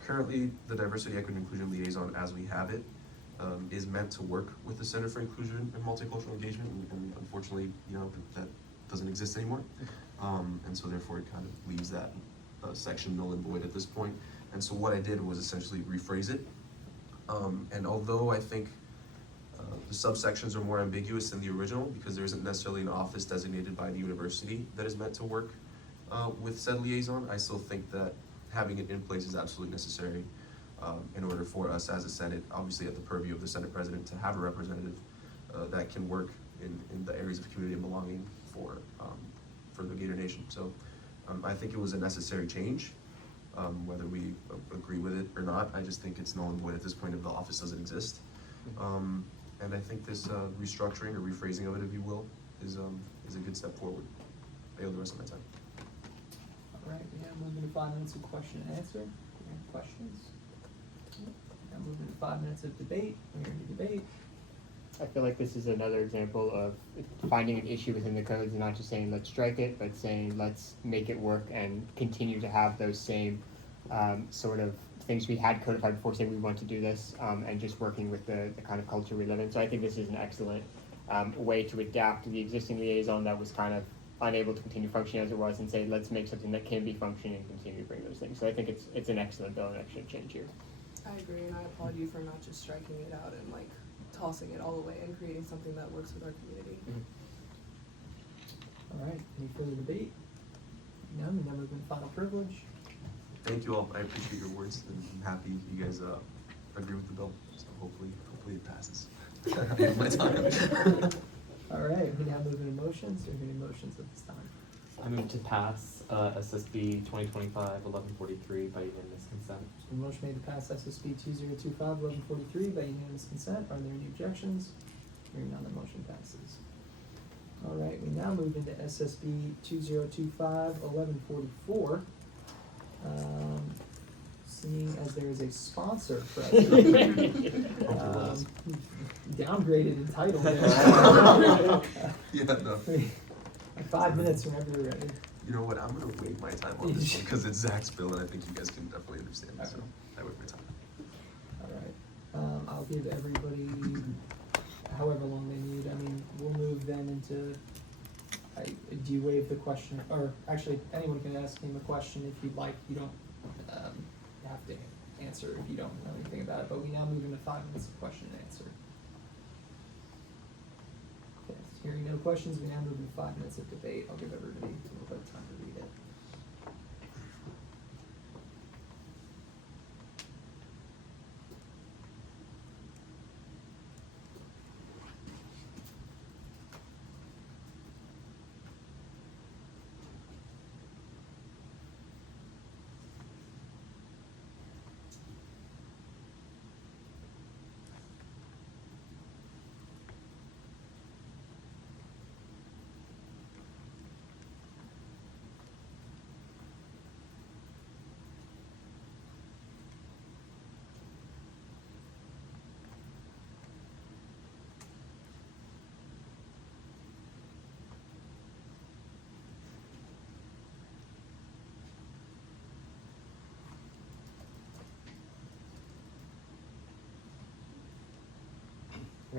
Currently, the Diversity, Equity, and Inclusion Liaison, as we have it, is meant to work with the Center for Inclusion and Multicultural Engagement, and unfortunately, that doesn't exist anymore. And so therefore it kind of leaves that section null and void at this point. And so what I did was essentially rephrase it. And although I think the subsections are more ambiguous than the original, because there isn't necessarily an office designated by the university that is meant to work with said liaison, I still think that having it in place is absolutely necessary in order for us as a Senate, obviously at the purview of the Senate President, to have a representative that can work in the areas of community and belonging for the Gator Nation. So I think it was a necessary change, whether we agree with it or not. I just think it's null and void at this point if the office doesn't exist. And I think this restructuring or rephrasing of it, if you will, is a good step forward. I yield the rest of my time. Alright, we now move into 5 minutes of question and answer. Any questions? Now move into 5 minutes of debate. We're here to debate. I feel like this is another example of finding an issue within the codes and not just saying let's strike it, but saying let's make it work and continue to have those same sort of things we had codified before, saying we want to do this, and just working with the kind of culture we live in. So I think this is an excellent way to adapt to the existing liaison that was kind of unable to continue functioning as it was, and say let's make something that can be functioning and continue to bring those things. So I think it's an excellent bill and excellent change here. I agree, and I applaud you for not just striking it out and like tossing it all away and creating something that works with our community. Alright, any further debate? None, we now move into final privilege. Thank you all. I appreciate your words, and I'm happy you guys agree with the bill. So hopefully it passes. I yield my time. Alright, we now move into motions. Are there any motions at this time? I move to pass SSB 2025-1143 by unanimous consent. A motion made to pass SSB 2025-1143 by unanimous consent. Are there any objections? Hearing none, the motion passes. Alright, we now move into SSB 2025-1144. Seeing as there is a sponsor present. Downgraded in title there. Yeah, no. 5 minutes whenever you're ready. You know what? I'm gonna wait my time on this one because it's Zach's bill, and I think you guys can definitely understand it. So I wait my time. Alright, I'll give everybody however long they need. I mean, we'll move then into, do you waive the question, or actually, anyone can ask him a question if you'd like. You don't have to answer if you don't know anything about it, but we now move into 5 minutes of question and answer. Okay, hearing no questions, we now move into 5 minutes of debate. I'll give everybody a little bit of time to read it.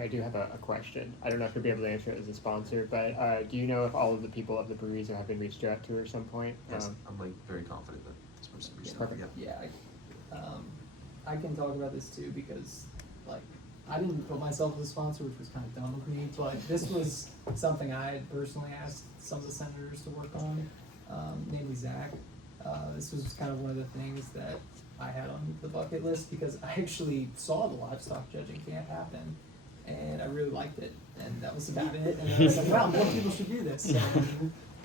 I do have a question. I don't know if you'll be able to answer it as a sponsor, but do you know if all of the people of the Barizo have been reached out to at some point? Yes, I'm like very confident that this person reached out, Perfect. yeah. I can talk about this too because, like, I didn't put myself as a sponsor, which was kind of dumb of me, but this was something I had personally asked some of the senators to work on, namely Zach. This was kind of one of the things that I had on the bucket list because I actually saw the livestock judging camp happen, and I really liked it, and that was about it. And I was like, wow, more people should do this.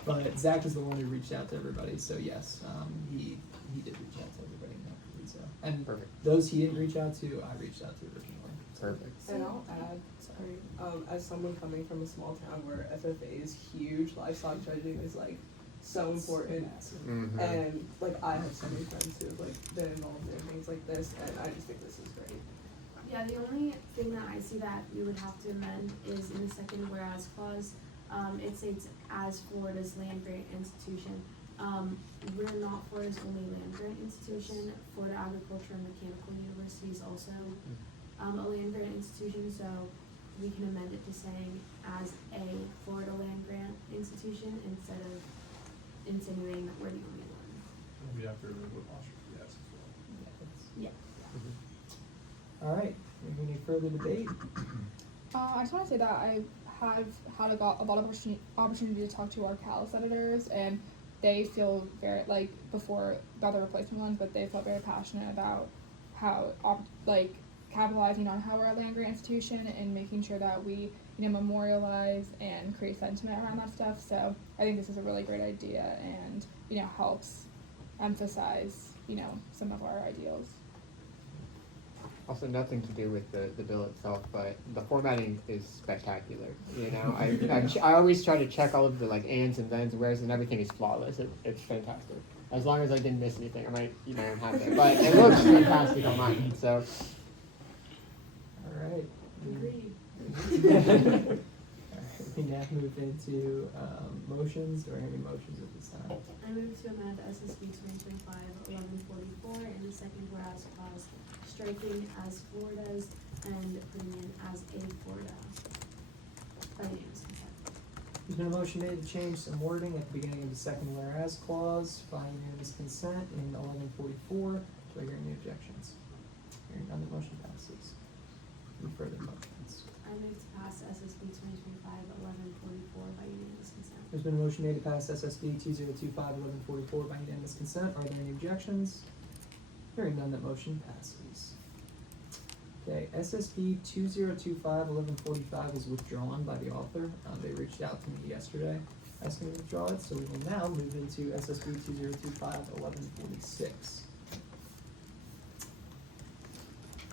But Zach was the one who reached out to everybody, so yes, he did reach out to everybody in that Barizo. And Perfect. those he didn't reach out to, I reached out to originally. Perfect. And I'll add, sorry, as someone coming from a small town where FFA is huge, livestock judging is like so important. Mhm. And like I have so many friends who have like been involved in things like this, and I just think this is great. Yeah, the only thing that I see that we would have to amend is in the second whereas clause, it states as Florida's land grant institution. We're not Florida's only land grant institution. Florida Agriculture and Mechanical University is also a land grant institution, so we can amend it to saying as a Florida land grant institution instead of insinuating that we're the only one. We have to remove apostrophe S as well. Yeah. All right, any further debate? I just want to say that I have had a lot of opportunity to talk to our Cal senators, and they feel very, like, before the other replacement ones, but they felt very passionate about how, capitalizing on how we're a land grant institution and making sure that we, memorialize and create sentiment around that stuff. So I think this is a really great idea and, helps emphasize, some of our ideals. Also, nothing to do with the bill itself, but the formatting is spectacular. I always try to check all of the ands and thens and wheres, and everything is flawless. It's fantastic. As long as I didn't miss anything, I might, have it. But it looks fantastic on mine. So. All right. Agreed. Alright, we now move into motions. Do I hear any motions at this time? I move to amend SSB 2025-1144 in the second whereas clause, striking as Florida's and putting in as a Florida. By unanimous consent. There's been a motion made to change some wording at the beginning of the second whereas clause by unanimous consent in 1144. Do I hear any objections? Hearing none, the motion passes. Any further motions? I move to pass SSB 2025-1144 by unanimous consent. There's been a motion made to pass SSB 2025-1144 by unanimous consent. Are there any objections? Hearing none, that motion passes. Okay, SSB 2025-1145 is withdrawn by the author. They reached out to me yesterday asking me to withdraw it, so we will now move into SSB 2025-1146.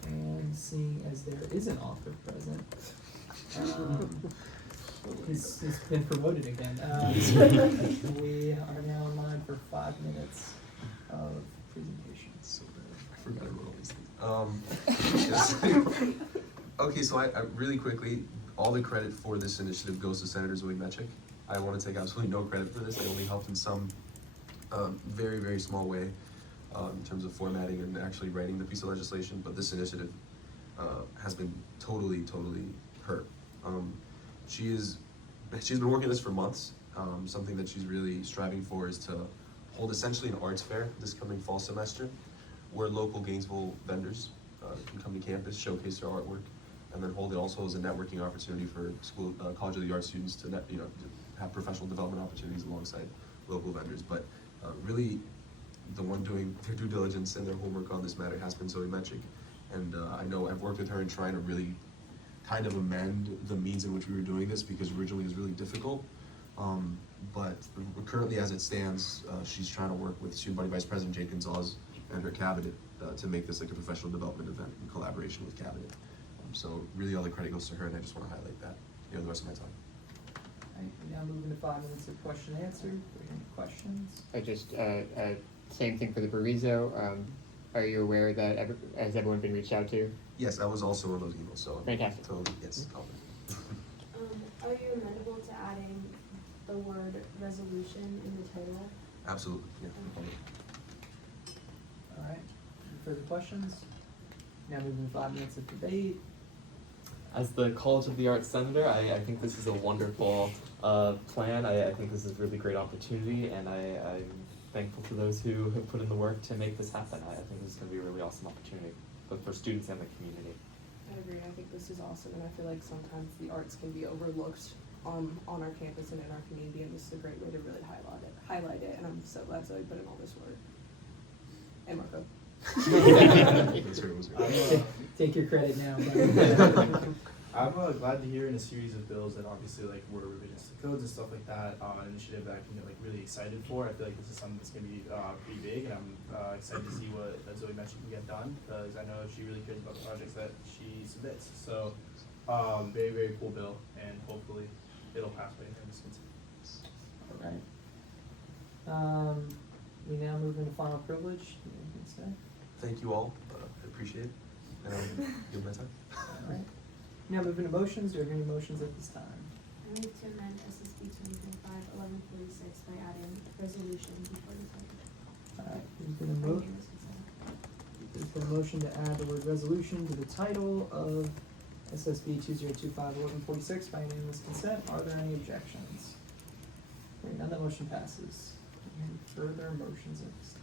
And seeing as there is an author present, he's been promoted again. We are now in line for 5 minutes of presentation. So bad. I forgot about all these things. Okay, so I really quickly, all the credit for this initiative goes to Senator Zoe Mechik. I want to take absolutely no credit for this. I only helped in some very, very small way in terms of formatting and actually writing the piece of legislation, but this initiative has been totally her. She's been working on this for months. Something that she's really striving for is to hold essentially an arts fair this coming fall semester, where local Gainesville vendors can come to campus, showcase their artwork, and then hold it also as a networking opportunity for school, College of the Arts students to have professional development opportunities alongside local vendors. But really, the one doing their due diligence and their homework on this matter has been Zoe Mechik, and I know I've worked with her in trying to really kind of amend the means in which we were doing this, because originally it was really difficult. But currently, as it stands, she's trying to work with Student Body Vice President Jake Gonzalez and her cabinet to make this like a professional development event in collaboration with cabinet. So really, all the credit goes to her, and I just want to highlight that. The rest of my time. Alright, we now move into 5 minutes of question and answer. Do we have any questions? I just, same thing for the Barizo. Are you aware that has everyone been reached out to? Yes, I was also in those emails, so Fantastic. totally, yes. Are you amenable to adding the word resolution in the title? Absolutely, yeah. no problem. Alright, any further questions? Now moving to 5 minutes of debate. As the College of the Arts Senator, I think this is a wonderful plan. I think this is a really great opportunity, and I'm thankful to those who have put in the work to make this happen. I think this is going to be a really awesome opportunity, both for students and the community. I agree. I think this is awesome, and I feel like sometimes the arts can be overlooked on our campus and in our community, and this is a great way to really highlight it. And I'm so glad Zoe put in all this work. And Marco. That's right, it was great. Take your credit now, buddy. I'm glad to hear in a series of bills that obviously like were revisions to codes and stuff like that, an initiative that I can get like really excited for. I feel like this is something that's gonna be pretty big, and I'm excited to see what Zoe mentioned can get done, because I know she really cares about the projects that she submits. So, very, very cool bill, and hopefully it'll pass by unanimous consent. Alright. We now move into final privilege. Anything to say? Thank you all, I appreciate it, and I'll give my time. Alright. Now move into motions. Do we have any motions at this time? I move to amend SSB 2025-1146 by adding resolution before the title. Alright, there's been a mo- Unanimous consent. there's been a motion to add the word resolution to the title of SSB 2025-1146 by unanimous consent. Are there any objections? Hearing none, that motion passes. Any further motions at this time?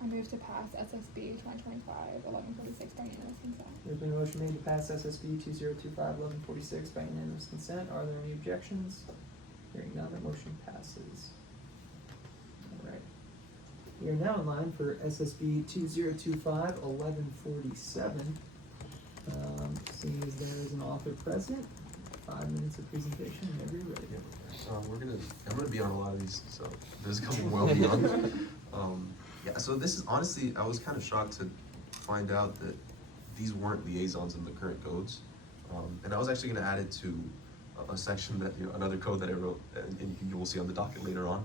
I move to pass SSB 2025-1146 by unanimous consent. There's been a motion made to pass SSB 2025-1146 by unanimous consent. Are there any objections? Hearing none, the motion passes. Alright. We are now in line for SSB 2025-1147. Seeing as there is an author present, 5 minutes of presentation whenever you're ready. I'm gonna be on a lot of these, so there's a couple well beyond. Yeah, so this is honestly, I was kind of shocked to find out that these weren't liaisons in the current codes. And I was actually gonna add it to a section that, another code that I wrote, and you will see on the docket later on.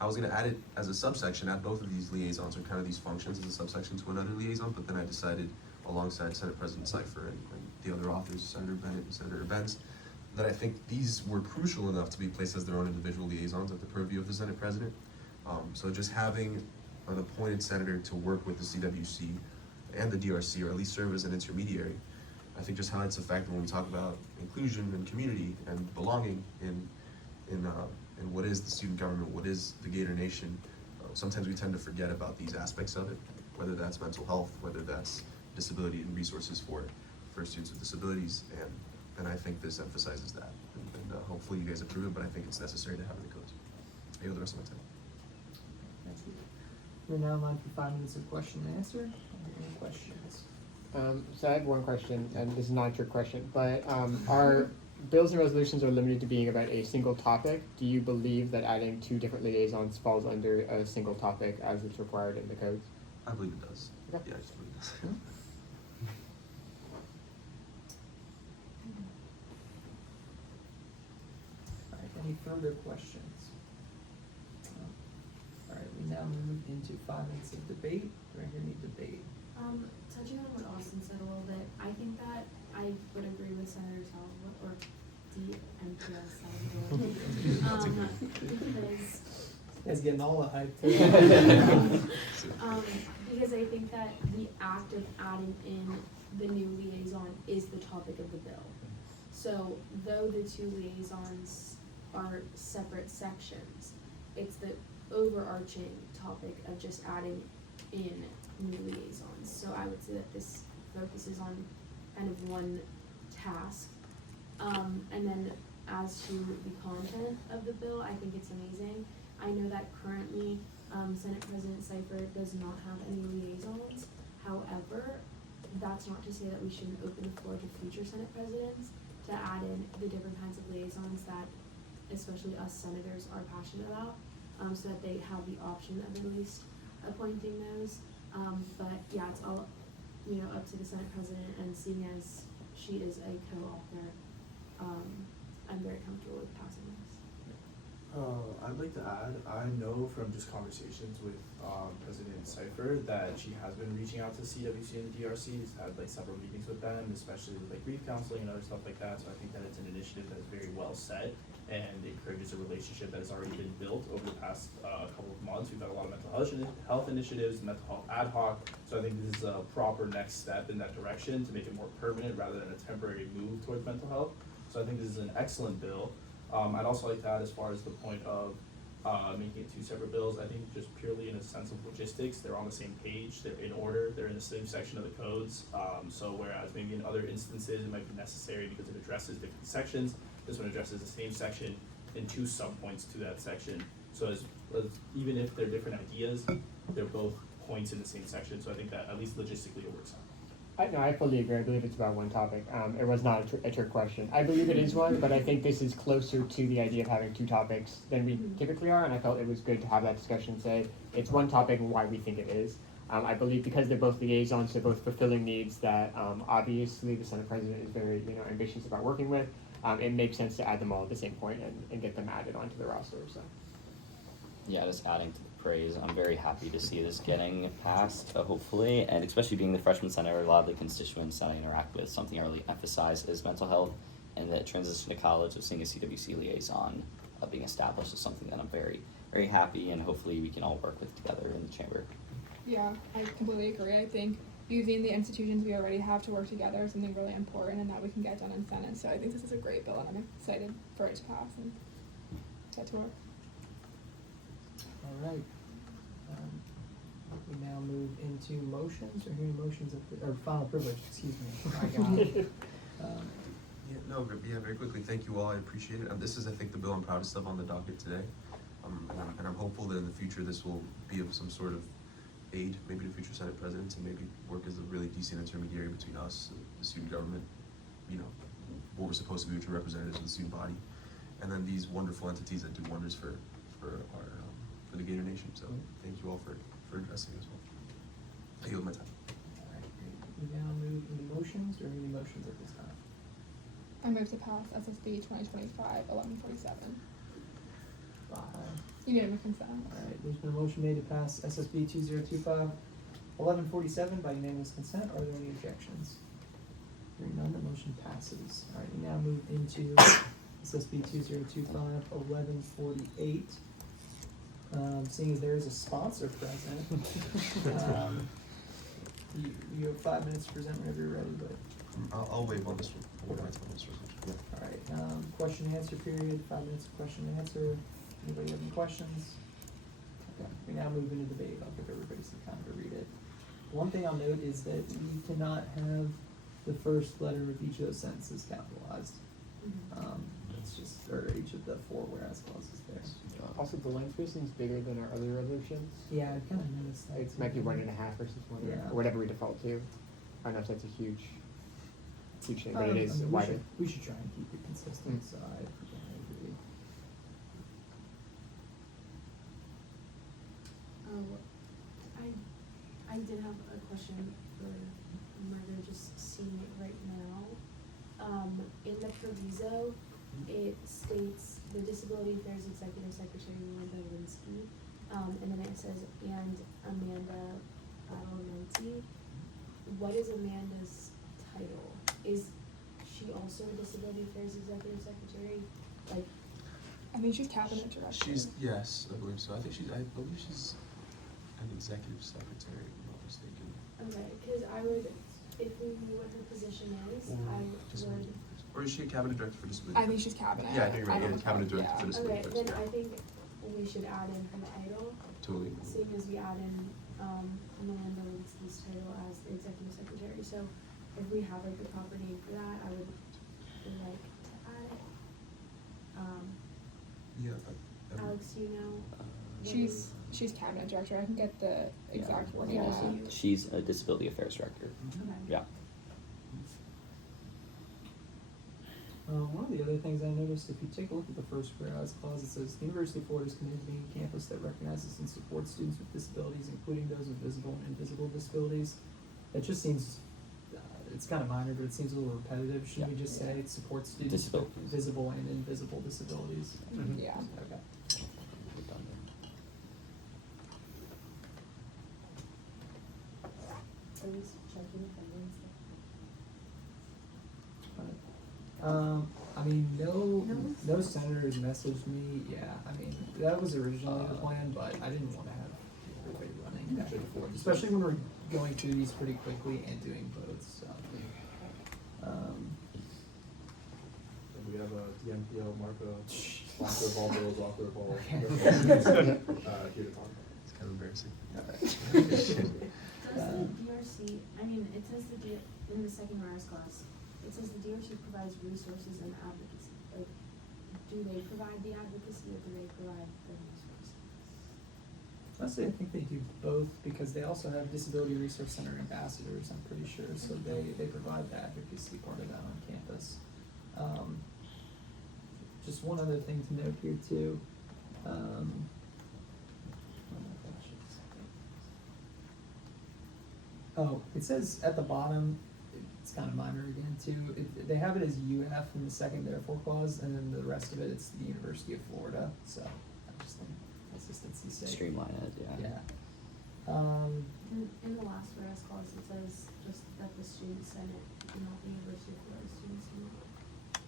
I was gonna add it as a subsection, add both of these liaisons or kind of these functions as a subsection to another liaison, but then I decided alongside Senate President Cipher and the other authors, Senator Bennett and Senator Benz, that I think these were crucial enough to be placed as their own individual liaisons at the purview of the Senate President. So just having an appointed senator to work with the CWC and the DRC, or at least serve as an intermediary, I think just highlights the fact that when we talk about inclusion and community and belonging in what is the student government, what is the Gator Nation, sometimes we tend to forget about these aspects of it, whether that's mental health, whether that's disability and resources for students with disabilities, and I think this emphasizes that, and hopefully you guys approve it, but I think it's necessary to have in the codes. I yield the rest of my time. Thank you. We're now in line for 5 minutes of question and answer. Are there any questions? So I have one question, and this is not a trick question, but our bills and resolutions are limited to being about a single topic. Do you believe that adding 2 different liaisons falls under a single topic as it's required in the codes? I believe it does. Okay. Yeah, I just believe it does. Alright, any further questions? Alright, we now move into 5 minutes of debate. Do I hear any debate? Touching on what Austin said a little bit, I think that I would agree with Senator Salvo, or DMPS Salvo, because It's getting all the hype. because I think that the act of adding in the new liaison is the topic of the bill. So though the 2 liaisons are separate sections, it's the overarching topic of just adding in new liaisons. So I would say that this focuses on kind of one task. And then as to the content of the bill, I think it's amazing. I know that currently Senate President Cipher does not have any liaisons. However, that's not to say that we shouldn't open the floor to future Senate presidents to add in the different kinds of liaisons that especially us senators are passionate about, so that they have the option of at least appointing those. But yeah, it's all, up to the Senate President, and seeing as she is a co-author, I'm very comfortable with passing this. I'd like to add, I know from just conversations with President Cipher that she has been reaching out to CWC and the DRC. She's had like several meetings with them, especially with like grief counseling and other stuff like that. So I think that it's an initiative that is very well set and encourages a relationship that has already been built over the past couple of months. We've had a lot of mental health initiatives, mental health ad hoc. So I think this is a proper next step in that direction to make it more permanent rather than a temporary move towards mental health. So I think this is an excellent bill. I'd also like to add, as far as the point of making it two separate bills, I think just purely in a sense of logistics, they're on the same page, they're in order, they're in the same section of the codes. So whereas maybe in other instances it might be necessary because it addresses different sections, this one addresses the same section and two subpoints to that section. So as even if they're different ideas, they're both points in the same section. So I think that at least logistically it works out. I fully agree. I believe it's about one topic. It was not a trick question. I believe it is one, but I think this is closer to the idea of having two topics than we typically are, and I felt it was good to have that discussion, say it's one topic and why we think it is. I believe because they're both liaisons, they're both fulfilling needs that obviously the Senate President is very ambitious about working with. It makes sense to add them all at the same point and get them added onto the roster. So. Yeah, just adding to the praise, I'm very happy to see this getting passed, hopefully, and especially being the freshman senator, a lot of the constituents that I interact with, something I really emphasize is mental health, and the transition to college of seeing a CWC liaison being established is something that I'm very, very happy, and hopefully we can all work with together in the chamber. Yeah, I completely agree. I think using the institutions we already have to work together is something really important and that we can get done in Senate. So I think this is a great bill and I'm excited for it to pass and get to work. All right. We now move into motions, or hearing motions or final privilege, excuse me. My God. Very quickly, thank you all, I appreciate it. This is, I think, the bill I'm proudest of on the docket today. And I'm hopeful that in the future this will be of some sort of aid, maybe to future Senate presidents, and maybe work as a really decent intermediary between us, the student government, what we're supposed to be, which are representatives of the student body, and then these wonderful entities that do wonders for the Gator Nation. So thank you all for addressing as well. I yield my time. All right, great. We now move into motions, or any motions at this time? I move to pass SSB 2025-1147. By. Unanimous consent. All right, there's been a motion made to pass SSB 2025-1147 by unanimous consent. Are there any objections? Hearing none, the motion passes. All right, we now move into SSB 2025-1148. Seeing as there is a sponsor present, you have 5 minutes to present whenever you're ready, but. I'll waive on this one. I'll waive my time on this one. Yeah. All right, question and answer period, 5 minutes of question and answer. Anybody have any questions? Okay, we now move into debate. I'll give everybody some time to read it. One thing I'll note is that we cannot have the first letter of each of those sentences capitalized. It's just, or each of the 4 whereas clauses there. Also, the line spacing is bigger than our other resolutions. Yeah, I kind of noticed that. It might be 1.5 versus 1, Yeah. or whatever we default to. I don't know if that's a huge thing, but it is I mean, wider. we should try and keep it consistent, so I agree. I did have a question for Murder, just seeing it right now. In the proviso, it states the Disability Affairs Executive Secretary Linda Linsky, and then it says, and Amanda Badalamenti. What is Amanda's title? Is she also a Disability Affairs Executive Secretary? Like, I think she's cabinet director. Yes, I believe so. I believe she's an executive secretary, if I'm not mistaken. okay, because I would, if we knew what her position is, I would. Or is she a cabinet director for disability? I think she's cabinet. Yeah, I think you're right. Yeah, don't cabinet know. director for disability. Okay, then I think we should add in her title, Totally. seeing as we add in, Melinda Linsky's title as the executive secretary. So if we have like the proper name for that, I would like to add it. Alex, you know? She's cabinet director. I can get the exact wording. Yeah. out. She's a disability affairs director. Okay. Yeah. One of the other things I noticed, if you take a look at the first whereas clause, it says, the University of Florida is committed to being a campus that recognizes and supports students with disabilities, including those with visible and invisible disabilities. It just seems, it's kind of minor, but it seems a little repetitive. Shouldn't we just say it supports students with visible and invisible disabilities? Yeah. Okay. always checking attendance? I mean, no senators messaged me, yeah, I mean, that was originally the plan, but I didn't wanna have everybody running back and forth, especially when we're going through these pretty quickly and doing votes, so. And we have a DMPO, Marco, sponsor of all bills, author of all. Okay. Here to talk. It's kind of embarrassing. Does the DRC, I mean, it says in the second whereas clause, it says the DRC provides resources and advocacy. Like, do they provide the advocacy or do they provide the resources? Honestly, I think they do both because they also have Disability Resource Center ambassadors, I'm pretty sure, so they provide the advocacy part of that on campus. Just one other thing to note here too. Oh my gosh, oh, it says at the bottom, it's kind of minor again too. They have it as UF in the second therefore clause, and then the rest of it, it's the University of Florida. So I just think consistency's sake. Streamline it, yeah. Yeah. In the last whereas clause, it says just that the student senate, not the University of Florida student senate.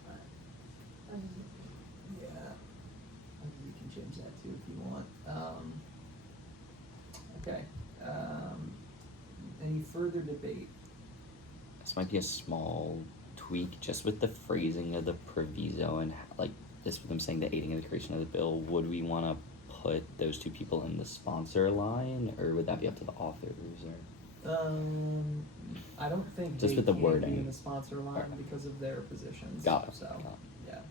But, Yeah. I mean, we can change that too if you want. Okay. Any further debate? This might be a small tweak, just with the phrasing of the proviso and like this with them saying the aiding and the creation of the bill. Would we want to put those two people in the sponsor line, or would that be up to the authors? Or I don't think Just they with the can wording. be in the sponsor line Okay. because of their positions. Got it. So, Got it. yeah.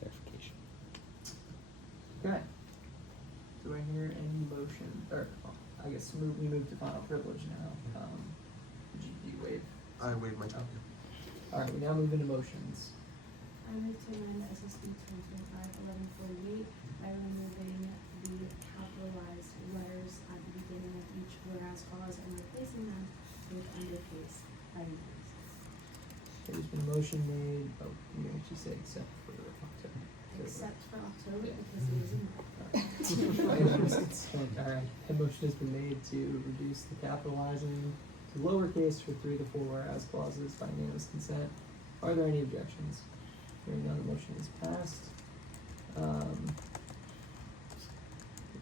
Clarification. Okay. Do I hear any motion, or, I guess we move to final privilege now. Do you waive? I waive my time. Alright, we now move into motions. I move to amend SSB 2025-1148 by removing the capitalized letters at the beginning of each whereas clause and replacing them with undercase items. There's been a motion made, oh, you can actually say except for October. Except for October, Yeah. because it is in Alright, a motion has been made to reduce the capitalizing to lowercase for 3 to 4 whereas clauses by unanimous consent. Are there any objections? Hearing none, the motion is passed.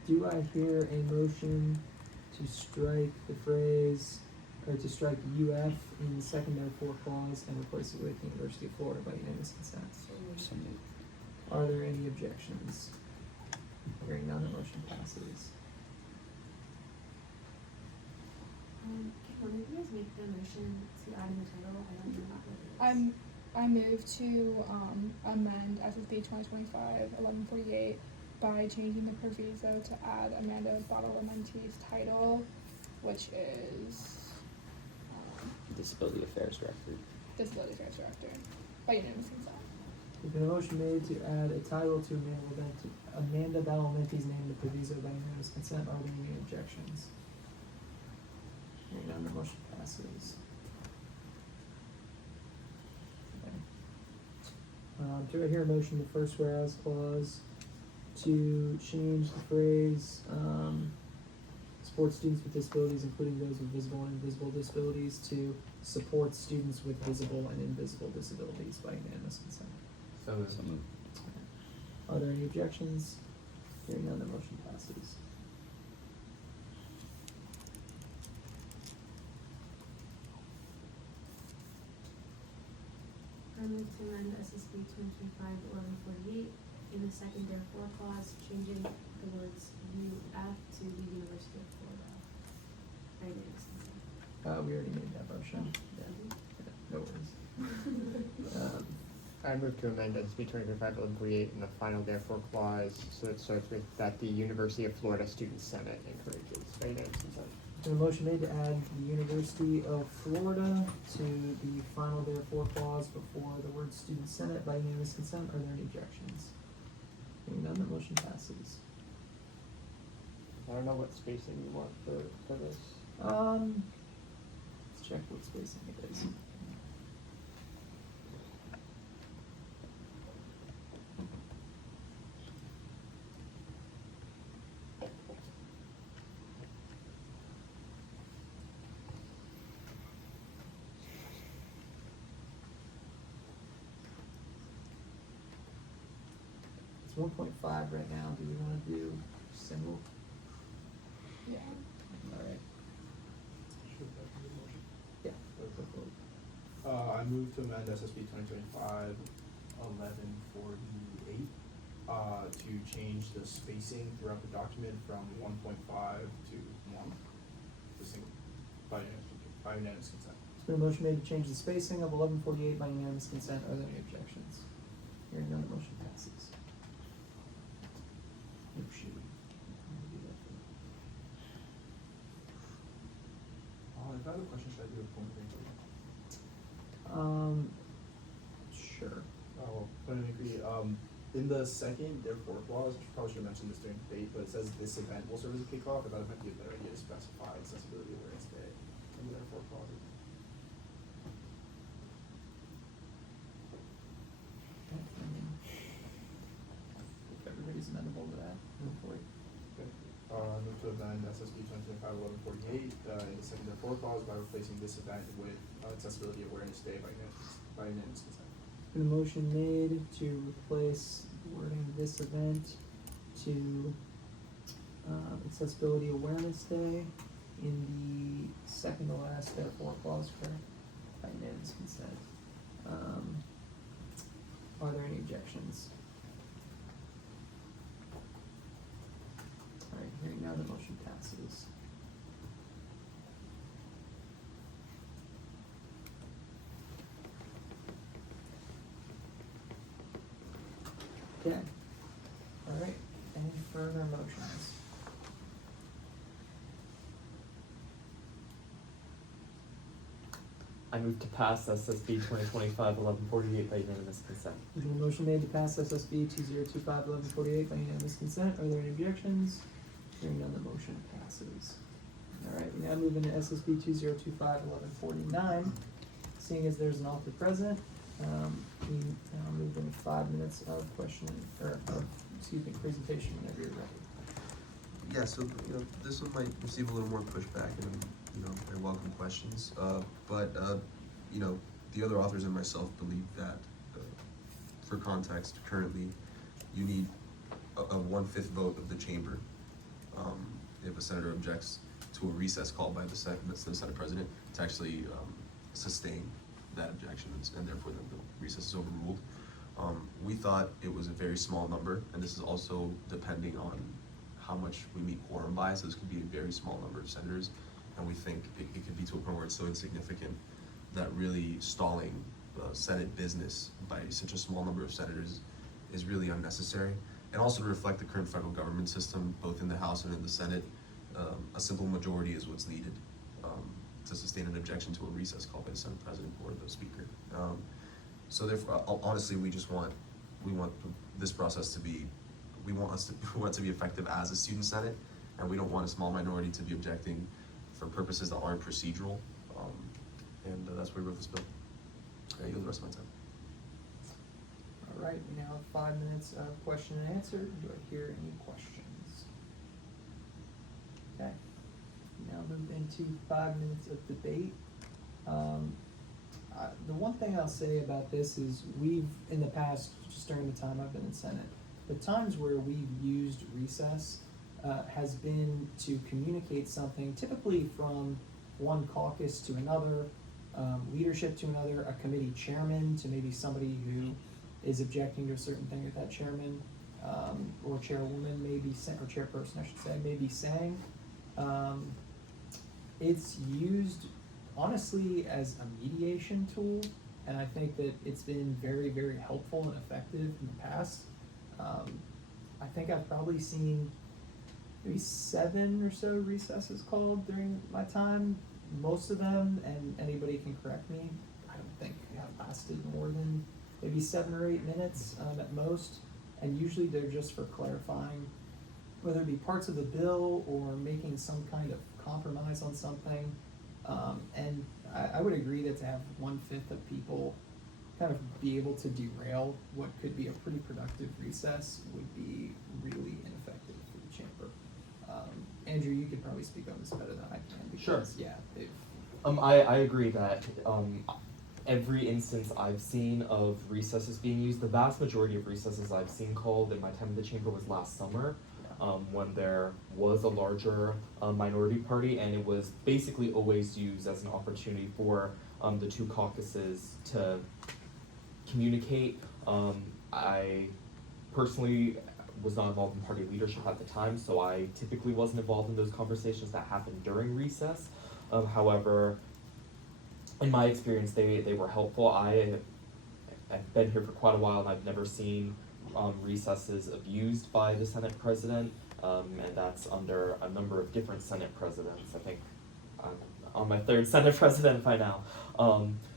Do I hear a motion to strike the phrase, or to strike UF in the second therefore clause and replace it with University of Florida by unanimous consent? So moved. Are there any objections? Hearing none, the motion passes. Can one of you guys make the motion to add in the title? I don't know what it is. I move to amend SSB 2025-1148 by changing the proviso to add Amanda Badalamenti's title, which is Disability Affairs Director. Disability Affairs Director, by unanimous consent. There's been a motion made to add a title to Amanda Badalamenti's name in the proviso by unanimous consent. Are there any objections? Hearing none, the motion passes. Okay. Do I hear a motion, the first whereas clause, to change the phrase, support students with disabilities, including those with visible and invisible disabilities, to support students with visible and invisible disabilities by unanimous consent? So moved. Are there any objections? Hearing none, the motion passes. I move to amend SSB 2025-1148 in the second therefore clause, changing the words UF to the University of Florida. By unanimous consent. We already made that motion. Yeah, no worries. I move to amend SB 2025-1148 in the final therefore clause, so it starts with that the University of Florida Student Senate encourages by unanimous consent. A motion made to add the University of Florida to the final therefore clause before the word student senate by unanimous consent. Are there any objections? Hearing none, the motion passes. I don't know what spacing you want for this. Let's check what spacing it is. it's 1.5 right now. Do we want to do single? Yeah. All right. Should that be the motion? Yeah. Go for it. I move to amend SSB 2025-1148, to change the spacing throughout the document from 1.5 to 1, the single, by unanimous consent. It's been a motion made to change the spacing of 1148 by unanimous consent. Are there any objections? Hearing none, the motion passes. Oh, shoot. I'm gonna do that for- If I have a question, should I do a point of inquiry? Sure. Oh, point of inquiry, in the second therefore clause, I probably should have mentioned this during debate, but it says this event will serve as a kickoff. I thought it might be a better idea to specify accessibility awareness day in the therefore clauses. If everybody's amenable to that, move forward. Okay. I move to amend SSB 2025-1148, in the second therefore clause by replacing this event with accessibility awareness day by unanimous consent. Been a motion made to replace wording this event to Accessibility Awareness Day in the second to last therefore clause, correct? By unanimous consent. Are there any objections? Alright, hearing none, the motion passes. Okay. Alright, any further motions? I move to pass SSB 2025-1148 by unanimous consent. There's been a motion made to pass SSB 2025-1148 by unanimous consent. Are there any objections? Hearing none, the motion passes. Alright, we now move into SSB 2025-1149. Seeing as there's an author present, we now move into 5 minutes of presentation whenever you're ready. Yeah, so, this one might receive a little more pushback and, very welcome questions. But the other authors and myself believe that, for context, currently, you need a 1/5 vote of the chamber. If a senator objects to a recess called by the Senate President, to actually sustain that objection, and therefore the recess is overruled. We thought it was a very small number, and this is also depending on how much we meet quorum by, so this could be a very small number of senators, and we think it could be to a point where it's so insignificant that really stalling Senate business by such a small number of senators is really unnecessary. And also to reflect the current federal government system, both in the House and in the Senate, a simple majority is what's needed to sustain an objection to a recess called by the Senate President or the Speaker. So therefore, honestly, we want this process to be, we want it to be effective as a student Senate, and we don't want a small minority to be objecting for purposes that aren't procedural, and that's why we wrote this bill. I yield the rest of my time. Alright, we now have 5 minutes of question and answer. Do I hear any questions? Okay. We now move into 5 minutes of debate. The one thing I'll say about this is we've, in the past, just during the time I've been in Senate, the times where we've used recess has been to communicate something, typically from one caucus to another, leadership to another, a committee chairman to maybe somebody who is objecting to a certain thing that that chairman or chairwoman may be saying, or chairperson I should say, may be saying. It's used honestly as a mediation tool, and I think that it's been very, very helpful and effective in the past. I think I've probably seen maybe 7 or so recesses called during my time. Most of them, and anybody can correct me, I don't think have lasted more than maybe 7 or 8 minutes at most, and usually they're just for clarifying whether it be parts of the bill or making some kind of compromise on something. And I would agree that to have 1/5 of people kind of be able to derail what could be a pretty productive recess would be really ineffective for the chamber. Andrew, you could probably speak on this better than I can because, Sure. yeah, they've. I agree that every instance I've seen of recesses being used, the vast majority of recesses I've seen called in my time in the chamber was last summer, when there was a larger minority party, and it was basically always used as an opportunity for the two caucuses to communicate. I personally was not involved in party leadership at the time, so I typically wasn't involved in those conversations that happened during recess. However, in my experience, they were helpful. I've been here for quite a while, and I've never seen recesses abused by the Senate president, and that's under a number of different Senate presidents. I think I'm on my third Senate president by now.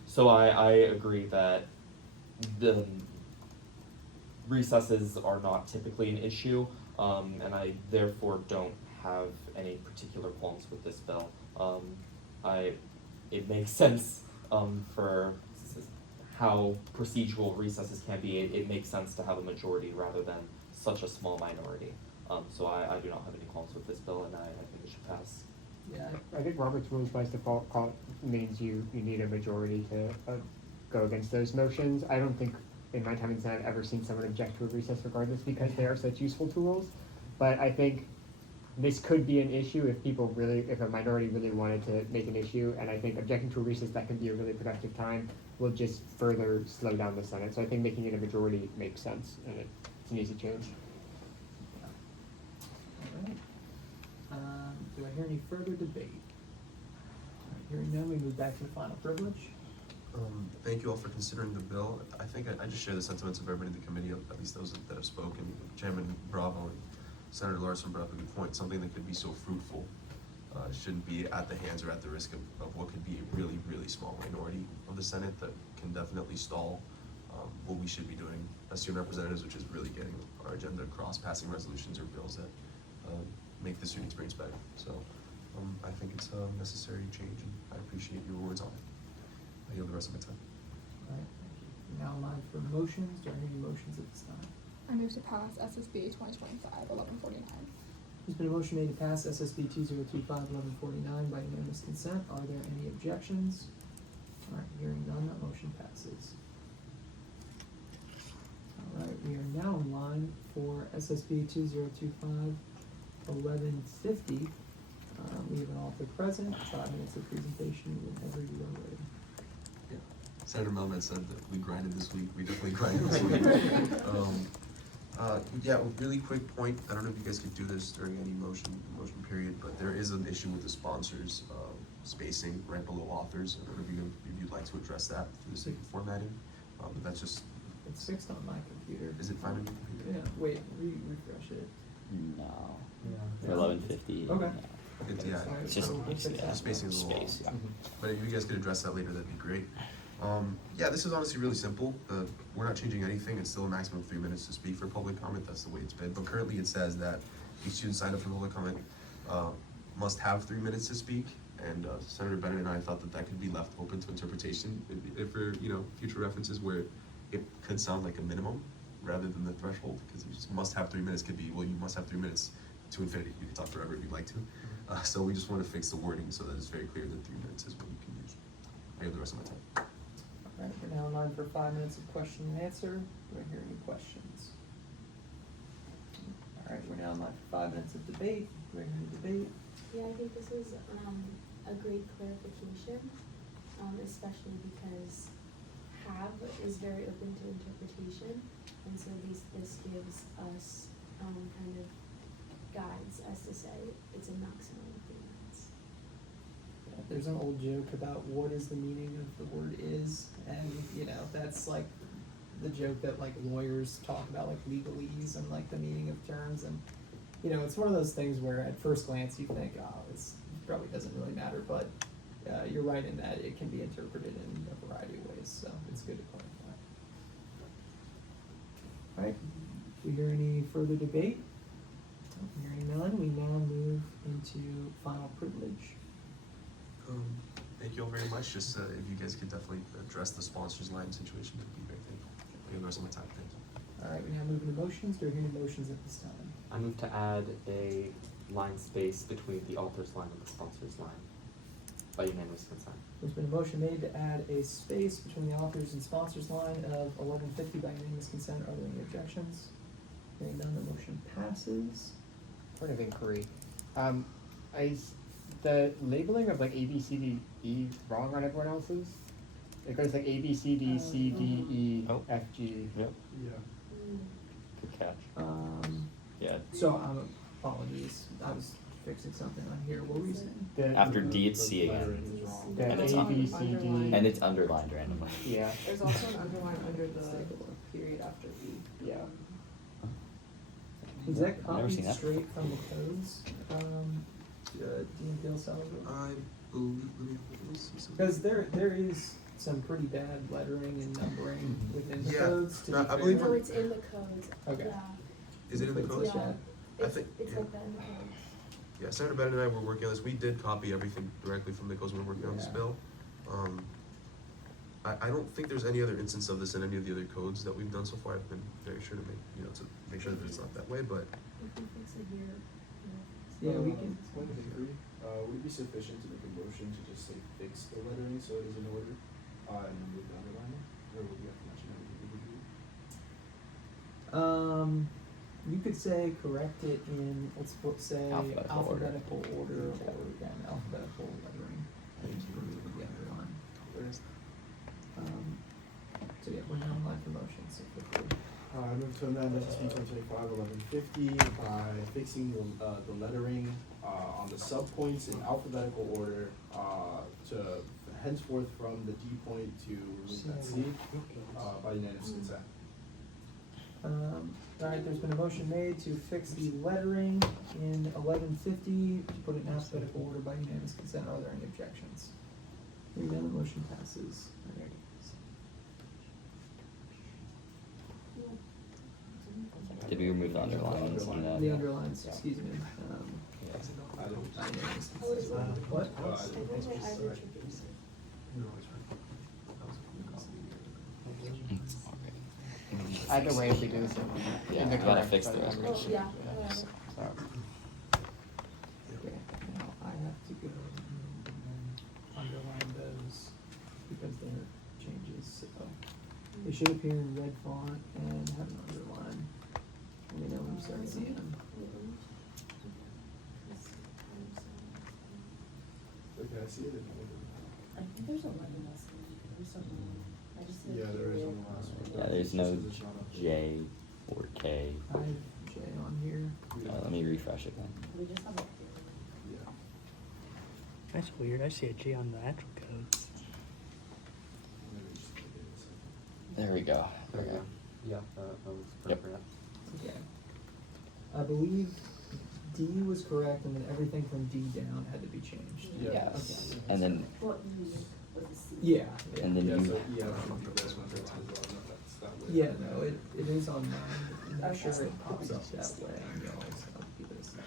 So I agree that the recesses are not typically an issue, and I therefore don't have any particular qualms with this bill. It makes sense for how procedural recesses can be. It makes sense to have a majority rather than such a small minority. So I do not have any qualms with this bill, and I think it should pass. Yeah, I think Robert's rules by default means you need a majority to go against those motions. I don't think in my time in Senate I've ever seen someone object to a recess regardless because they are such useful tools. But I think this could be an issue if a minority really wanted to make an issue, and I think objecting to a recess that can be a really productive time will just further slow down the Senate. So I think making it a majority makes sense, and it's an easy change. alright. Do I hear any further debate? Alright, hearing none, we move back to the final privilege. Thank you all for considering the bill. I think I just share the sentiments of everybody in the committee, at least those that have spoken. Chairman Bravo and Senator Larson brought up a good point. Something that could be so fruitful shouldn't be at the hands or at the risk of what could be a really, really small minority of the Senate that can definitely stall what we should be doing as student representatives, which is really getting our agenda across, passing resolutions or bills that make the student experience better. So I think it's a necessary change, and I appreciate your words on it. I yield the rest of my time. Alright, thank you. Now live for motions. Do I hear any motions at this time? I move to pass SSB 2025-1149. There's been a motion made to pass SSB 2025-1149 by unanimous consent. Are there any objections? Alright, hearing none, that motion passes. Alright, we are now in line for SSB 2025-1150. We have an author present, 5 minutes of presentation whenever you are ready. Senator Melman said that we grinded this week. We definitely grinded this week. Yeah, a really quick point. I don't know if you guys could do this during any motion period, but there is an issue with the sponsors spacing right below authors. I don't know if you'd like to address that for the sake of formatting, but that's just. It's fixed on my computer. Is it fine on your computer? Yeah, wait, refresh it. No. Yeah. For 1150. Okay. no. Yeah, It's just the spacing is a little space, off. yeah. But if you guys could address that later, that'd be great. Yeah, this is honestly really simple. We're not changing anything. It's still a maximum of 3 minutes to speak for public comment. That's the way it's been. But currently it says that each student signed up for public comment must have 3 minutes to speak. And Senator Bennett and I thought that that could be left open to interpretation if for future references where it could sound like a minimum rather than the threshold, because must have 3 minutes could be, well, you must have 3 minutes to infinity. You can talk forever if you'd like to. So we just want to fix the wording so that it's very clear that 3 minutes is what you can use. I have the rest of my time. Alright, we're now in line for 5 minutes of question and answer. Do I hear any questions? Alright, we're now in line for 5 minutes of debate. Do I hear any debate? Yeah, I think this is a great clarification, especially because have is very open to interpretation, and so this gives us kind of guides as to say it's a maximum of 3 minutes. Yeah, there's an old joke about what is the meaning of the word is, and that's like the joke that like lawyers talk about, like legalese and like the meaning of terms, and it's one of those things where at first glance you think, oh, this probably doesn't really matter, but you're right in that it can be interpreted in a variety of ways, so it's good to clarify. Alright, do we hear any further debate? Hearing none, we now move into final privilege. Thank you all very much. Just if you guys could definitely address the sponsors line situation, that'd be very thankful. I have the rest of my time. Thank you. Alright, we now move into motions. Do we hear any motions at this time? I move to add a line space between the author's line and the sponsor's line. By unanimous consent. There's been a motion made to add a space between the authors and sponsors line of 1150 by unanimous consent. Are there any objections? Hearing none, the motion passes. Point of inquiry. Is the labeling of like A, B, C, D, E wrong on everyone else's? It goes like A, B, C, D, C, D, E, Oh. F, G. Yep, Yeah. good catch. Yeah, So, apologies, I was fixing something on here. What were you saying? The, after D it's C The again, lettering is wrong. the and it's A, B, C, D. underlined. and it's underlined randomly. Yeah, There's also an underline under the period after E. yeah. Is that I've never copied seen that. straight from the codes? Dean Salazar? I believe, let me see something. Because there is some pretty bad lettering and numbering within the Yeah, codes, to be I fair. believe No, it's in the codes. Okay. Yeah. Is it in the It's codes? bad. I It's, think- it's yeah. like that in the codes. Yeah, Senator Bennett and I were working on this. We did copy everything directly from the codes when we were working on this Yeah. bill. I don't think there's any other instance of this in any of the other codes that we've done so far. I've been very sure to make sure that it's not that way, but If we fix it here, Yeah, we can. Point of inquiry, would it be sufficient to make a motion to just say fix the lettering so it is in order, and remove the underlining, or would we have to mention everything we do? You could say correct it in, say Alphabetical order. alphabetical order, or again, alphabetical lettering. And remove the underline. So yeah, we're now on line for motion, so quickly. I move to amend SSB 2025-1150 by fixing the lettering, on the subpoints in alphabetical order, to henceforth from the D point to remove that C, by unanimous consent. Alright, there's been a motion made to fix the lettering in 1150, to put it in alphabetical order by unanimous consent. Are there any objections? Hearing none, the motion passes. Did we remove the underlines on that? The underlines, excuse me, I don't- by unanimous Oh, it's consent. wrong. What? I think I retribuced it. Either way, if we do this Yeah, in the we gotta correct. fix the lettering. Oh, yeah, whatever. So, Okay, now I have to go underline those because they're changes, so they should appear in red font and have an underline. Let me know when you start seeing them. Okay, I see it in order. I think there's 11 less. There's something. I just did Yeah, there is period. on the last one. Yeah, there's no J or K. I have J on here. Let me refresh it then. We just have a period. Yeah. That's weird. I see a G on the actual code. Maybe just make it a second. There we go. There we go. Yeah, that looks Yep. appropriate. Okay. I believe D was correct and then everything from D down had to be changed. Yeah. Yes, and then, What E was the C? Yeah. and then Yeah, you, so, yeah, I think that's one as well, I don't know if that's that way. Yeah, no, it is on mine. I'm Okay. sure it pops up that way on yours. I'll give it a second.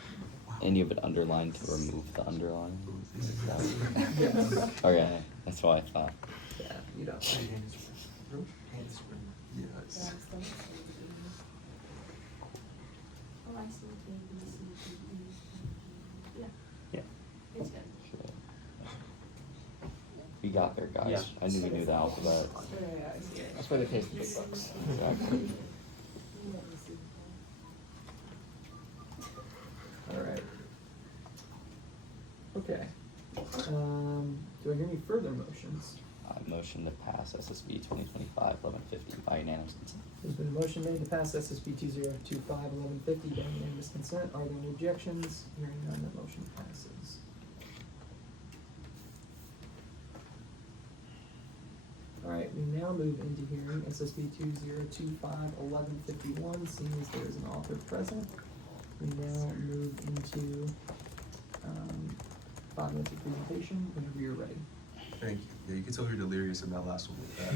and you have it underlined to remove the underline. Yeah. Okay, that's what I thought. Yeah, you don't. yeah, Yeah, it's, it's still the same E. Oh, I see, K, B, C, D, E. Yeah. Yeah. It's good. We got there, guys. Yeah. I knew we knew the alphabet. Yeah, I see it. That's where they paste the big bucks. Exactly. Let me see. Alright. Okay. Do I hear any further motions? Motion to pass SSB 2025-1150 by unanimous consent. There's been a motion made to pass SSB 2025-1150 by unanimous consent. Are there any objections? Hearing none, the motion passes. Alright, we now move into hearing SSB 2025-1151, seeing as there is an author present. We now move into 5 minutes of presentation whenever you're ready. thank you. Yeah, you can tell you're delirious in that last one with that.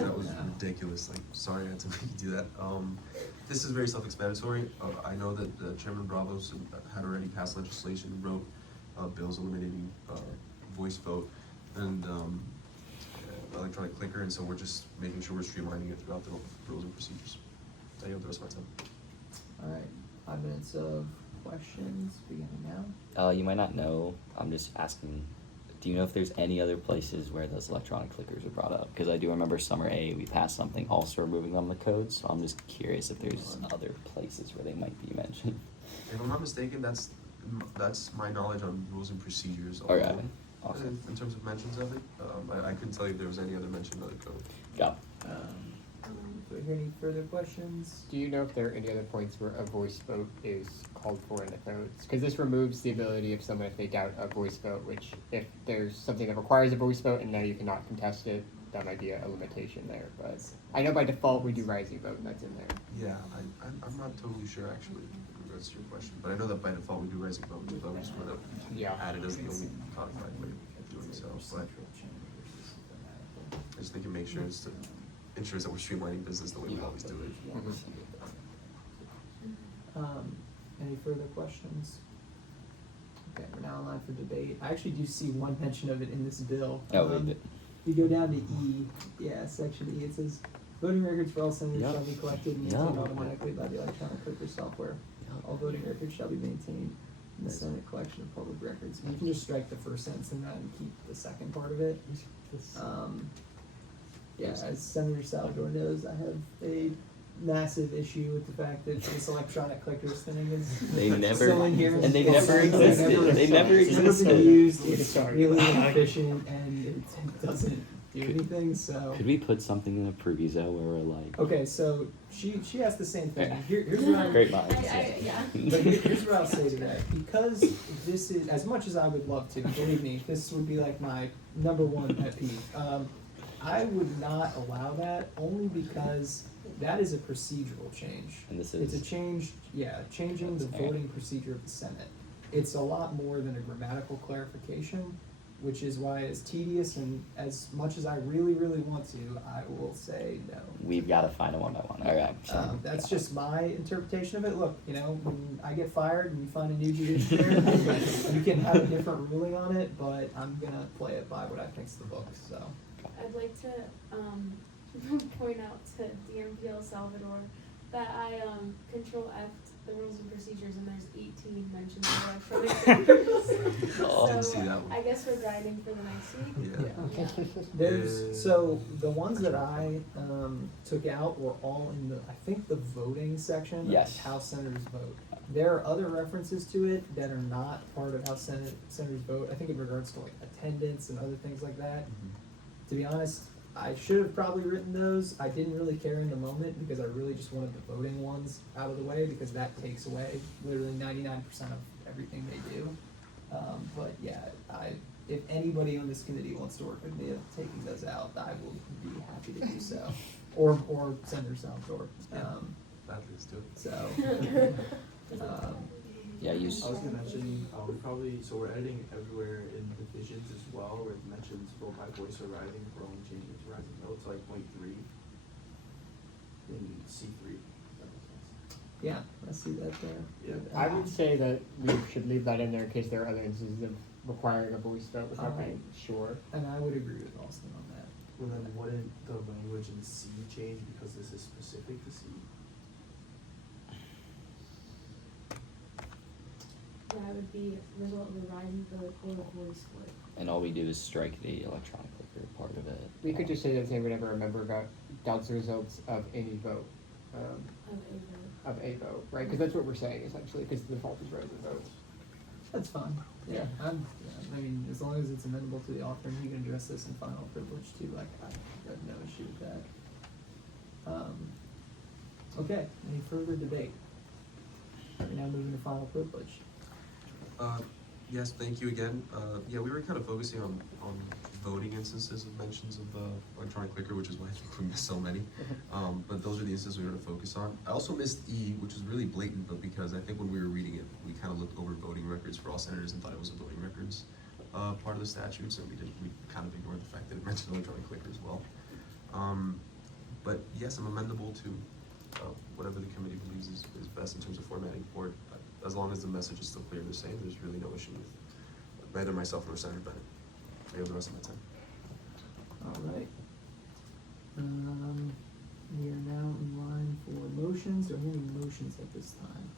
That was ridiculous. Like, sorry I had to make you do that. This is very self-explanatory. I know that Chairman Bravos had already passed legislation, wrote bills eliminating voice vote and electronic clicker, and so we're just making sure we're streamlining it throughout the rules and procedures. I yield the rest of my time. Alright, 5 minutes of questions beginning now. You might not know, I'm just asking Do you know if there's any other places where those electronic clickers are brought up? Because I do remember summer A, we passed something also removing them the codes, so I'm just curious if there's other places where they might be mentioned. If I'm not mistaken, that's my knowledge on rules and procedures. Okay, alone. awesome. In terms of mentions of it, I couldn't tell you if there was any other mention of the code. Got Do I hear any further questions? Do you know if there are any other points where a voice vote is called for in the codes? Because this removes the ability of someone if they doubt a voice vote, which if there's something that requires a voice vote and now you cannot contest it, that might be a limitation there. But I know by default we do rising vote and that's in there. Yeah, I'm not totally sure actually in regards to your question, but I know that by default we do rising vote, which I just would have Yeah. added as the only codified way of doing so. But I just think it makes sure ensures that we're streamlining business the way we always do it. Any further questions? Okay, we're now in line for debate. I actually do see one mention of it in this bill. Oh, we did. If you go down to E, yeah, section E, it says, voting records for all senators Yeah. shall be collected and Yeah. maintained automatically by the electronic clicker software. All voting records shall be maintained in the Senate collection of public records. And you can just strike the first sentence in that and keep the second part of it. Yeah, as Senator Salvador knows, I have a massive issue with the fact that this electronic clickers thing is They never, still in here. and they It's never like existed. They never It's never been existed. used, it's Sorry. really inefficient, and it doesn't do anything, so. Could we put something in the proviso where we're like, Okay, so she asked the same thing. Yeah. Here's what I'm. great minds? Yeah. But here's what I'll say to that. Because this is, as much as I would love to, believe me, this would be like my number one pet peeve. I would not allow that only because that is a procedural change. And this It's a is, change, changing the That's fair. voting procedure of the Senate. It's a lot more than a grammatical clarification, which is why it's tedious, and as much as I really, really want to, I will say no. we've got to find a one by one. All right. so, That's yeah. just my interpretation of it. Look, when I get fired and you find a new judiciary, you can have a different ruling on it, but I'm gonna play it by what I think's the book, so. I'd like to point out to DMP El Salvador that I Control F the rules and procedures and there's 18 mentions of electronic clickers. Oh. Didn't see So that one. I guess we're grinding for the next week. Yeah. Yeah. There's, so the ones that I took out were all in I think the voting section Yes. of how senators vote. There are other references to it that are not part of how senators vote. I think in regards to like attendance and other things like that. To be honest, I should have probably written those. I didn't really care in the moment because I really just wanted the voting ones out of the way because that takes away literally 99% of everything they do. But yeah, if anybody on this committee wants to work with me of taking those out, I will be happy to do so. Or Senator Salvador. That leads to it. So, Yeah, you. I was gonna mention, we probably, so we're editing everywhere in divisions as well, where it mentions vote by voice or rising, we're only changing it to rising vote, so like point 3 in C3. That makes sense. yeah, I see that there. Yeah. I would say that we should leave that in there in case there are other instances of requiring a voice vote without being sure. And I would agree with Austin on that. Well, then wouldn't the language in C change because this is specific to C? That would be result of a rising vote or a voice vote. And all we do is strike the electronic clicker part of it. We could just say that whenever a member doubts the results of any vote, Of a vote. right? Because that's what we're saying essentially, because the default is rising votes. That's fine. Yeah, I mean, as long as it's amendable to the author and you can address this in final privilege too, like, I have no issue with that. Okay, any further debate? We're now moving to final privilege. Yes, thank you again. Yeah, we were kind of focusing on voting instances of mentions of electronic clicker, which is why I think we missed so many. But those are the instances we were to focus on. I also missed E, which is really blatant, but because I think when we were reading it, we kind of looked over voting records for all senators and thought it was a voting records part of the statutes, and we kind of ignored the fact that it mentioned electronic clicker as well. But yes, I'm amendable to whatever the committee believes is best in terms of formatting for it. As long as the message is still clear and the same, there's really no issue with neither myself nor Senator Bennett. I have the rest of my time. All right. We are now in line for motions. Do I hear any motions at this time?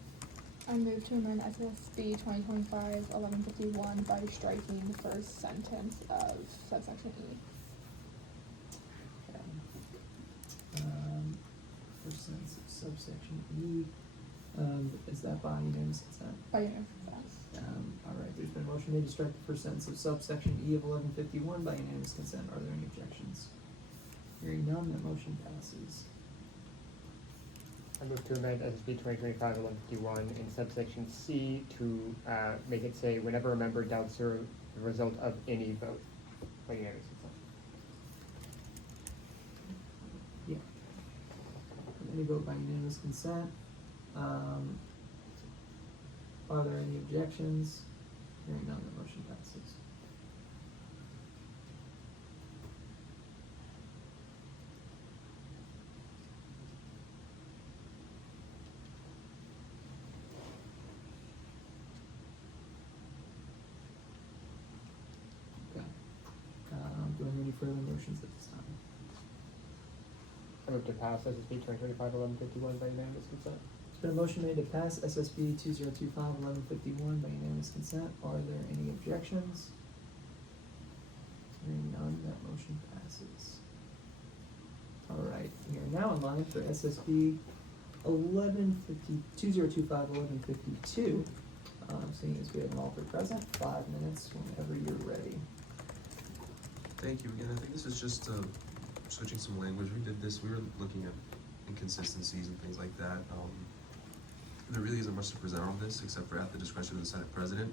I move to amend SSB 2025-1151 by striking the first sentence of subsection E. First sentence of subsection E, is that by unanimous consent? By unanimous consent. Alright, there's been a motion made to strike the first sentence of subsection E of 1151 by unanimous consent. Are there any objections? Hearing none, that motion passes. I move to amend SSB 2025-1151 in subsection C to make it say whenever a member doubts the result of any vote by unanimous consent. Yeah. Any vote by unanimous consent. Are there any objections? Hearing none, the motion passes. Okay. Do I have any further motions at this time? I move to pass SSB 2025-1151 by unanimous consent. There's been a motion made to pass SSB 2025-1151 by unanimous consent. Are there any objections? Hearing none, that motion passes. Alright, we are now in line for SSB 2025-1152. Seeing as we have an author present, 5 minutes whenever you're ready. Thank you again. I think this is just switching some language. We did this, we were looking at inconsistencies and things like that. There really isn't much to present on this except for at the discretion of the Senate President.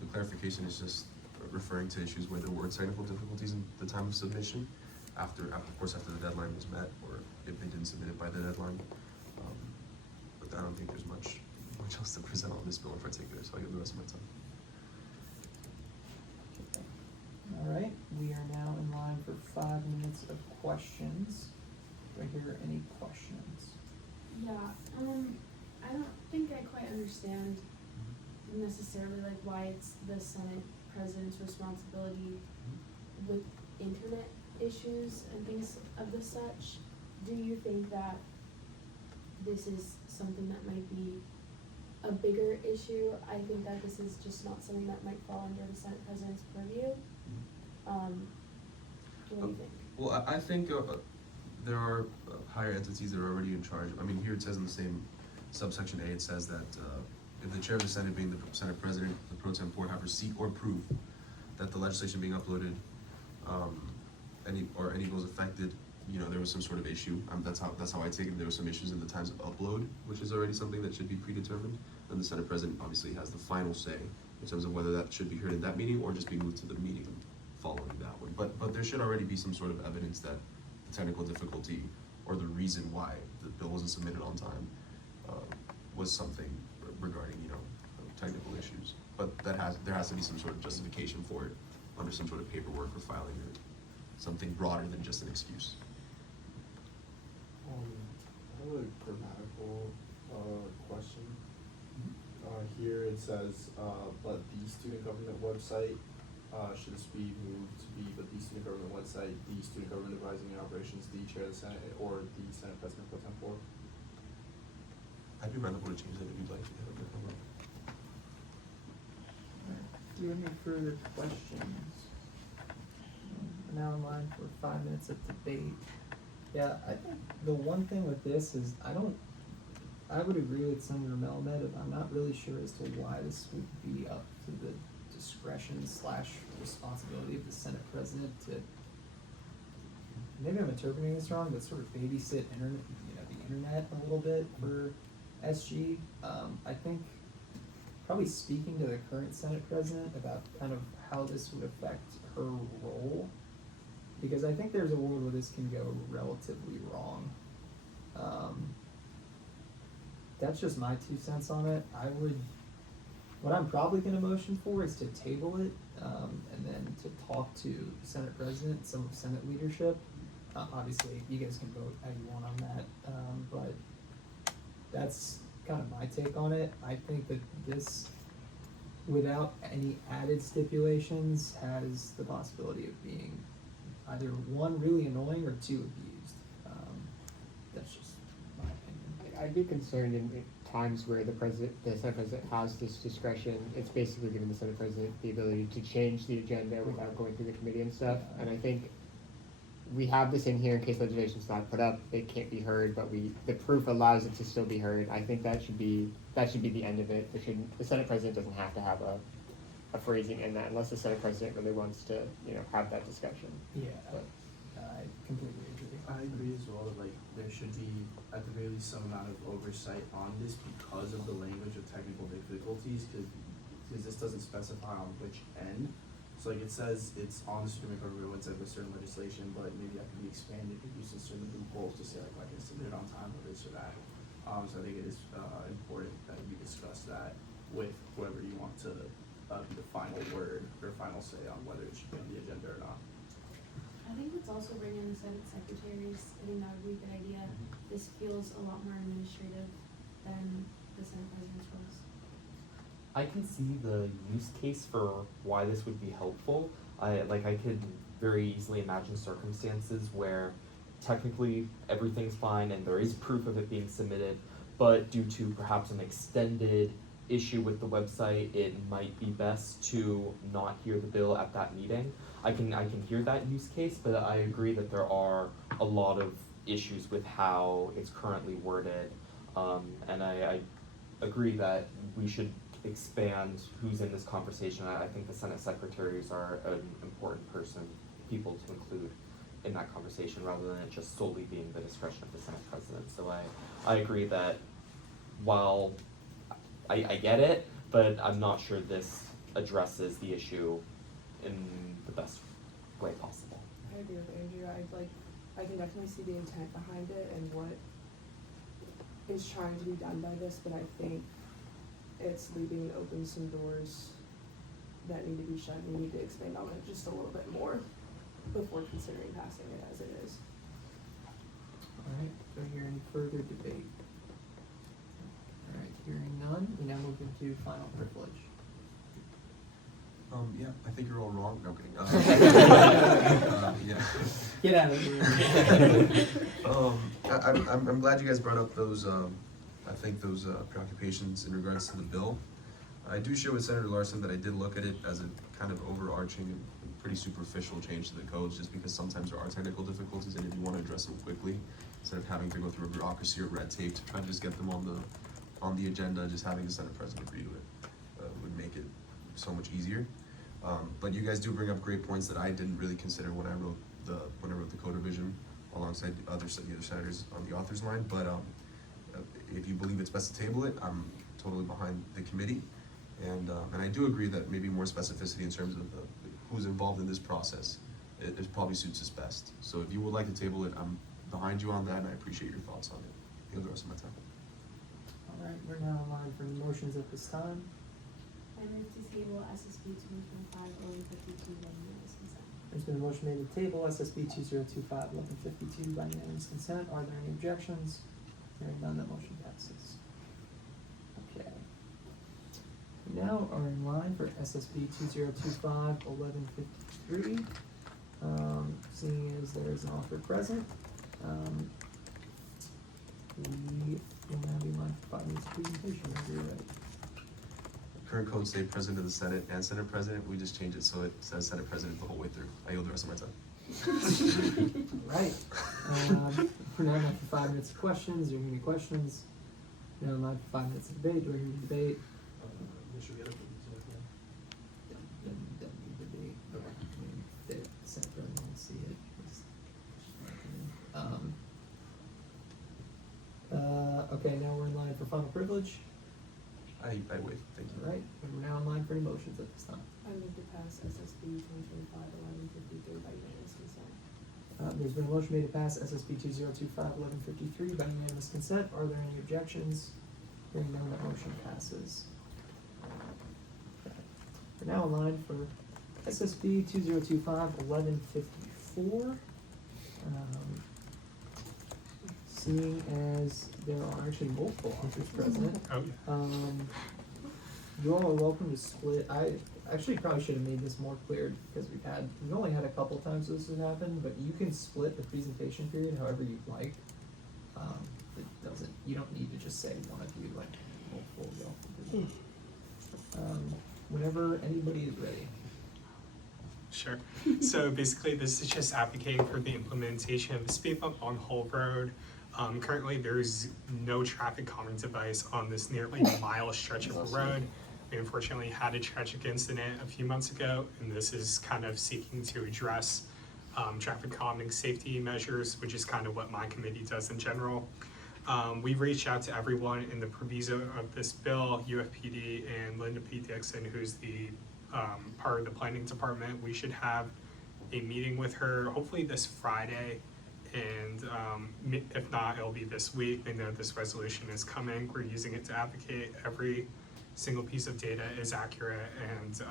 The clarification is just referring to issues where there were technical difficulties in the time of submission, of course after the deadline was met, or if they didn't submit it by the deadline. But I don't think there's much else to present on this bill in particular, so I'll give the rest of my time. Alright, we are now in line for 5 minutes of questions. Do I hear any questions? Yeah, I don't think I quite understand necessarily like why it's the Senate President's responsibility with internet issues and things of the such. Do you think that this is something that might be a bigger issue? I think that this is just not something that might fall under the Senate President's purview. What do you think? Well, I think there are higher entities that are already in charge. I mean, here it says in the same subsection A, it says that if the chair of the Senate, being the Senate President, the pro tempore, have receipt or proof that the legislation being uploaded, any goes affected, there was some sort of issue. That's how I take it. There were some issues in the times of upload, which is already something that should be predetermined. And the Senate President obviously has the final say in terms of whether that should be heard in that meeting or just be moved to the meeting following that one. But there should already be some sort of evidence that the technical difficulty or the reason why the bill wasn't submitted on time was something regarding technical issues. But there has to be some sort of justification for it under some sort of paperwork or filing or something broader than just an excuse. I have a grammatical question. Here it says, but the student government website should this be moved to be, but the student government website, the student government advising and operations, the chair of the Senate, or the Senate President pro tempore? I'd be amenable to change that if you'd like to. Do you have any further questions? We're now in line for 5 minutes of debate. Yeah, I think the one thing with this is I would agree with Senator Melamed. I'm not really sure as to why this would be up to the discretion / responsibility of the Senate President to, maybe I'm interpreting this wrong, but sort of babysit the internet a little bit for SG. I think probably speaking to the current Senate President about kind of how this would affect her role, because I think there's a world where this can go relatively wrong. That's just my 2 cents on it. What I'm probably going to motion for is to table it, and then to talk to the Senate President and some of Senate leadership. Obviously, you guys can vote how you want on that, but that's kind of my take on it. I think that this, without any added stipulations, has the possibility of being either 1, really annoying, or 2, abused. That's just my opinion. I'd be concerned in times where the Senate President has this discretion, it's basically giving the Senate President the ability to change the agenda without going through the committee and stuff. And I think we have this in here in case legislation's not put up, it can't be heard, but the proof allows it to still be heard. I think that should be the end of it. The Senate President doesn't have to have a phrasing in that unless the Senate President really wants to, have that discussion. Yeah, But I completely agree. I agree as well that like there should be at the very least some amount of oversight on this because of the language of technical difficulties, because this doesn't specify on which end. So like it says it's on the Supreme Court rule inside with certain legislation, but maybe that could be expanded to use certain loopholes to say like I can submit it on time or this or that. So I think it is important that you discuss that with whoever you want to be the final word or final say on whether it should be on the agenda or not. I think it's also bringing in the Senate secretaries. I think that would be a good idea. This feels a lot more administrative than the Senate President's roles. I can see the use case for why this would be helpful. I could very easily imagine circumstances where technically everything's fine and there is proof of it being submitted, but due to perhaps an extended issue with the website, it might be best to not hear the bill at that meeting. I can hear that use case, but I agree that there are a lot of issues with how it's currently worded, and I agree that we should expand who's in this conversation. I think the Senate secretaries are an important people to include in that conversation rather than it just solely being the discretion of the Senate President. So I agree that while I get it, but I'm not sure this addresses the issue in the best way possible. I agree with Andrew. I can definitely see the intent behind it and what is trying to be done by this, but I think it's leaving open some doors that need to be shut. We need to expand on it just a little bit more before considering passing it as it is. Alright, do I hear any further debate? Alright, hearing none, we now move into final privilege. Yeah, I think you're all wrong. No kidding. Yeah. Get out of here. I'm glad you guys brought up those, I think those preoccupations in regards to the bill. I do share with Senator Larson that I did look at it as a kind of overarching and pretty superficial change to the codes, just because sometimes there are technical difficulties, and if you want to address them quickly, instead of having to go through a bureaucracy or red tape to try to just get them on the agenda, just having the Senate President agree to it would make it so much easier. But you guys do bring up great points that I didn't really consider when I wrote the code revision alongside the other senators on the author's line. But if you believe it's best to table it, I'm totally behind the committee, and I do agree that maybe more specificity in terms of who's involved in this process, it probably suits us best. So if you would like to table it, I'm behind you on that, and I appreciate your thoughts on it. Yield the rest of my time. Alright, we're now in line for any motions at this time. I move to table SSB 2025 1152 by unanimous consent. There's been a motion made to table SSB 2025-1152 by unanimous consent. Are there any objections? Hearing none, that motion passes. Okay. We now are in line for SSB 2025-1153. Seeing as there is an author present, we will now be in line for 5 minutes of presentation. Whenever you're ready. Current codes say President of the Senate and Senate President. We just changed it so it says Senate President the whole way through. I yield the rest of my time. Right. We're now in line for 5 minutes of questions. Do you have any questions? Now in line for 5 minutes of debate. Do I hear any debate? Should we get up with these again? Don't need debate. Okay. I mean, the Senate President won't see it. Okay, now we're in line for final privilege. I wait. Thank you. All right, and we're now in line for any motions at this time. I move to pass SSB 2025-1153 by unanimous consent. There's been a motion made to pass SSB 2025-1153 by unanimous consent. Are there any objections? Hearing none, that motion passes. Okay. We're now in line for SSB 2025-1154. Seeing as there are actually multiple authors present, you all are welcome to split. I actually probably should have made this more clear because we've only had a couple times this has happened, but you can split the presentation period however you'd like. it doesn't, you don't need to just say one of you, like, we'll go. Whenever anybody is ready. Sure. So basically, this is just advocating for the implementation of a speed bump on Hull Road. Currently, there's no traffic calming device on this nearly mile stretch of road. We unfortunately had a tragic incident a few months ago, and this is kind of seeking to address traffic calming safety measures, which is kind of what my committee does in general. We've reached out to everyone in the proviso of this bill, UFPD and Linda P. Dixon, who's the part of the planning department. We should have a meeting with her hopefully this Friday, and if not, it'll be this week. They know this resolution is coming. We're using it to advocate. Every single piece of data is accurate, and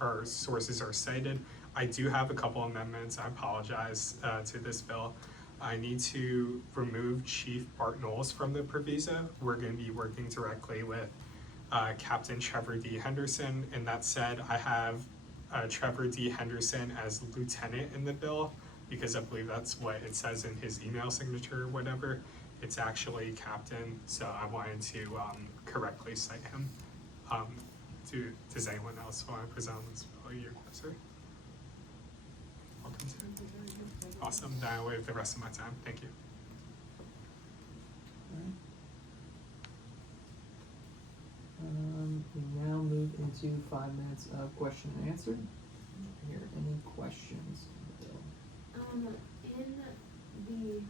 our sources are cited. I do have a couple amendments. I apologize to this bill. I need to remove Chief Bart Knowles from the proviso. We're going to be working directly with Captain Trevor D. Henderson, and that said, I have Trevor D. Henderson as lieutenant in the bill because I believe that's what it says in his email signature or whatever. It's actually captain, so I wanted to correctly cite him. Does anyone else want to present on this bill? Yes, sir. Welcome to it. Awesome. Then I'll waive the rest of my time. Thank you. We now move into 5 minutes of question and answer. Are there any questions on the bill? In the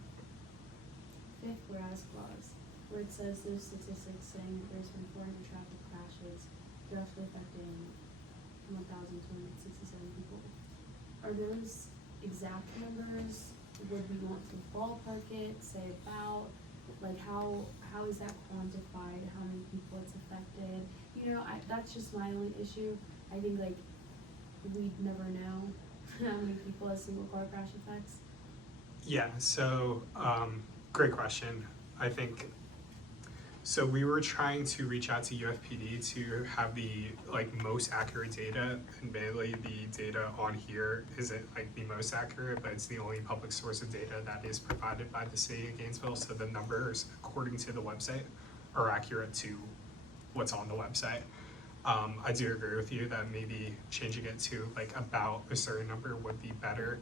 fifth whereas clause, where it says those statistics saying that there's been 400 traffic crashes, directly affecting 1,267 people, are those exact numbers? Would we want to ballpark it, say about, like how is that quantified, how many people it's affected? You know, that's just my only issue. I think like we'd never know how many people a single car crash affects. Yeah, so great question. I think so we were trying to reach out to UFPD to have the most accurate data, and mainly the data on here isn't the most accurate, but it's the only public source of data that is provided by the city of Gainesville. So the numbers according to the website are accurate to what's on the website. I do agree with you that maybe changing it to about a certain number would be better.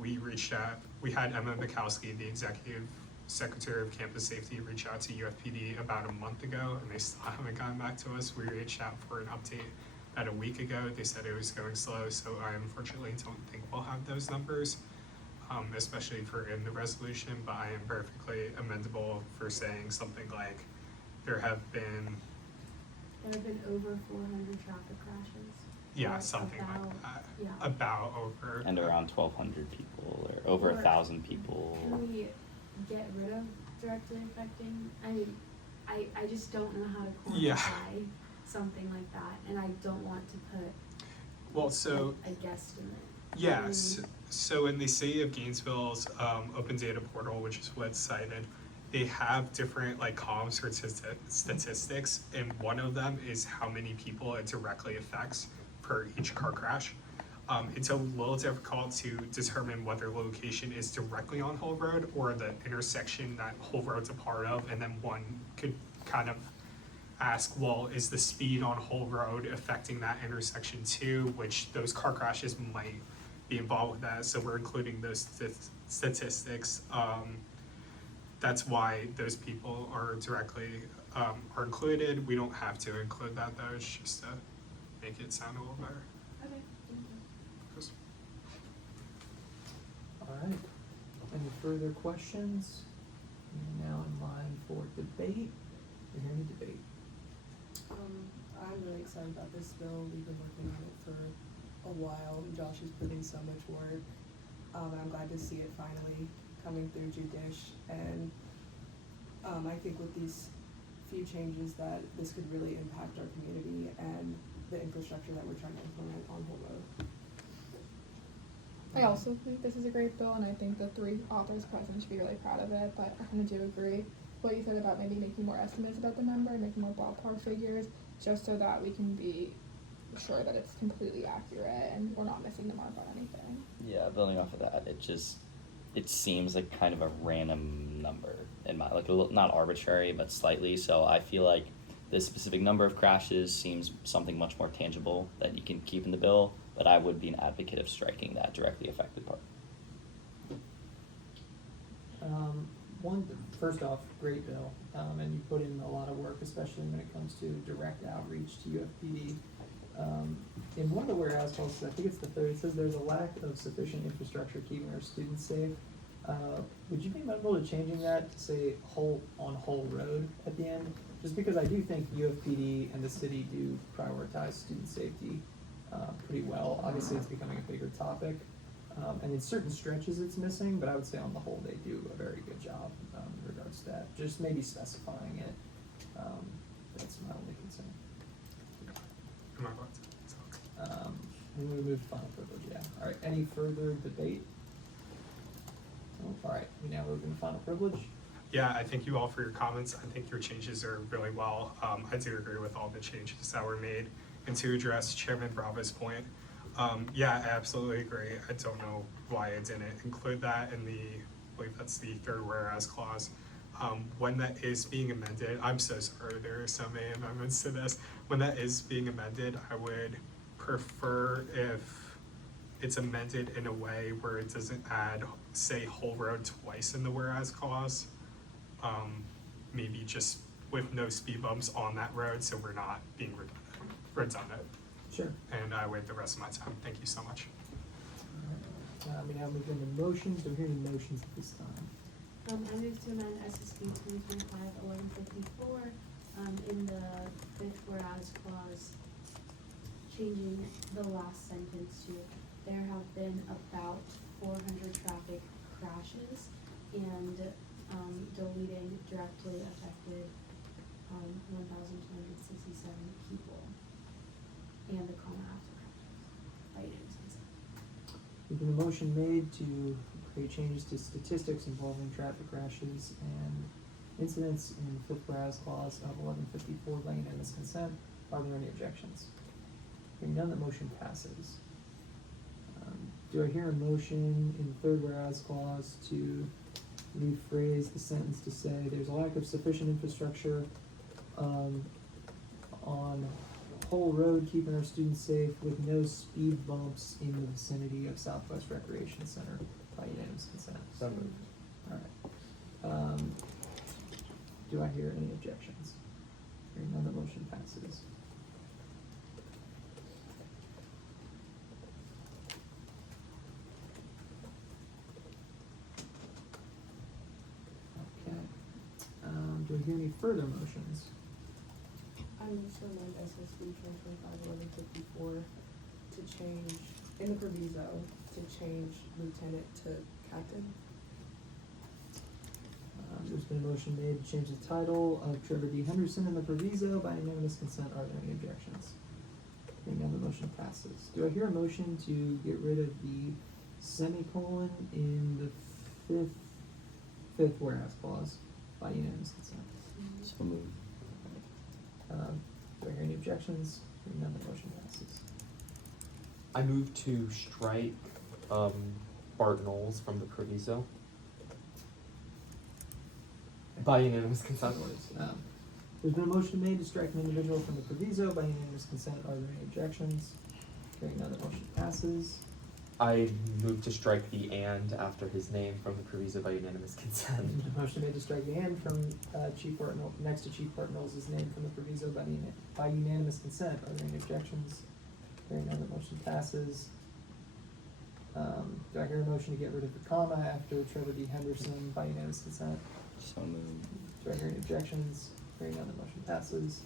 We reached out, we had Emma Mikowski, the executive secretary of campus safety, reach out to UFPD about a month ago, and they still haven't gotten back to us. We reached out for an update about a week ago. They said it was going slow, so I unfortunately don't think we'll have those numbers, especially for in the resolution, but I am perfectly amendable for saying something like there have been over 400 traffic crashes. Yeah, Or something about, like that. Yeah. About over. And around 1,200 people, or over 1,000 people. Can we get rid of directly affecting? I mean, I just don't know how to quantify Yeah. something like that, and I don't want to put Well, so a guesstimate. yes, so in the city of Gainesville's open data portal, which is what's cited, they have different columns for statistics, and one of them is how many people it directly affects per each car crash. It's a little difficult to determine whether the location is directly on Hull Road or the intersection that Hull Road's a part of, and then one could kind of ask, well, is the speed on Hull Road affecting that intersection too, which those car crashes might be involved with that, so we're including those statistics. That's why those people are directly are included. We don't have to include that though, it's just to make it sound a little better. Okay, thank you. All right. Any further questions? We are now in line for debate. Is there any debate? I'm really excited about this bill. We've been working on it for a while. Josh is putting so much work. I'm glad to see it finally coming through Judish, and I think with these few changes that this could really impact our community and the infrastructure that we're trying to implement on Hull Road. I also think this is a great bill, and I think the 3 authors present should be really proud of it, but I kind of do agree what you said about maybe making more estimates about the number, making more ballpark figures, just so that we can be sure that it's completely accurate and we're not missing the mark on anything. Yeah, building off of that, it seems like kind of a random number, in my, like, a little, not arbitrary, but slightly, so I feel like the specific number of crashes seems something much more tangible that you can keep in the bill, but I would be an advocate of striking that directly affected part. First off, great bill, and you put in a lot of work, especially when it comes to direct outreach to UFPD. In one of the whereas clauses, I think it's the third, it says there's a lack of sufficient infrastructure keeping our students safe. Would you be amenable to changing that to say whole road at the end? Just because I do think UFPD and the city do prioritize student safety pretty well. Obviously, it's becoming a bigger topic. And in certain stretches it's missing, but I would say on the whole they do a very good job in regards to that. Just maybe specifying it. That's my only concern. Am I allowed to? And we move to final privilege, yeah. All right, any further debate? Oh, all right, we now move into final privilege. Yeah, I thank you all for your comments. I think your changes are really well. I do agree with all the changes that were made. And to address Chairman Bravo's point, yeah, I absolutely agree. I don't know why I didn't include that in the, I believe that's the third whereas clause. When that is being amended, I'm so sorry, there are so many amendments to this. When that is being amended, I would prefer if it's amended in a way where it doesn't add, say, whole road twice in the whereas clause. Maybe just with no speed bumps on that road, so we're not being redundant. Sure. And I wait the rest of my time. Thank you so much. We now move into motions. Do we hear any motions at this time? I move to amend SSB 2025-1154, in the fifth whereas clause, changing the last sentence to, there have been about 400 traffic crashes, and deleting directly affected 1,267 people, and the comma after crashes by unanimous consent. There's been a motion made to create changes to statistics involving traffic crashes and incidents in the fifth whereas clause of 1154 by unanimous consent. Are there any objections? Hearing none, the motion passes. Do I hear a motion in the third whereas clause to rephrase the sentence to say there's a lack of sufficient infrastructure on whole road keeping our students safe with no speed bumps in the vicinity of Southwest Recreation Center by unanimous consent? So moved. All right. Do I hear any objections? Hearing none, the motion passes. Okay. Do I hear any further motions? I move to amend SSB 2025-1154 to change, in the proviso, to change lieutenant to captain. There's been a motion made to change the title of Trevor D. Henderson in the proviso by unanimous consent. Are there any objections? Hearing none, the motion passes. Do I hear a motion to get rid of the semicolon in the fifth whereas clause by unanimous consent? So moved. Do I hear any objections? Hearing none, the motion passes. I move to strike Bart Knowles from the proviso. By unanimous consent. There's been a motion made to strike an individual from the proviso by unanimous consent. Are there any objections? Hearing none, the motion passes. I move to strike the and after his name from the proviso by unanimous consent. There's been a motion made to strike the and from Chief Bartnell, next to Chief Bartnell's name from the proviso by unanimous consent. Are there any objections? Hearing none, the motion passes. Do I hear a motion to get rid of the comma after Trevor D. Henderson by unanimous consent? So moved. Do I hear any objections? Hearing none, the motion passes.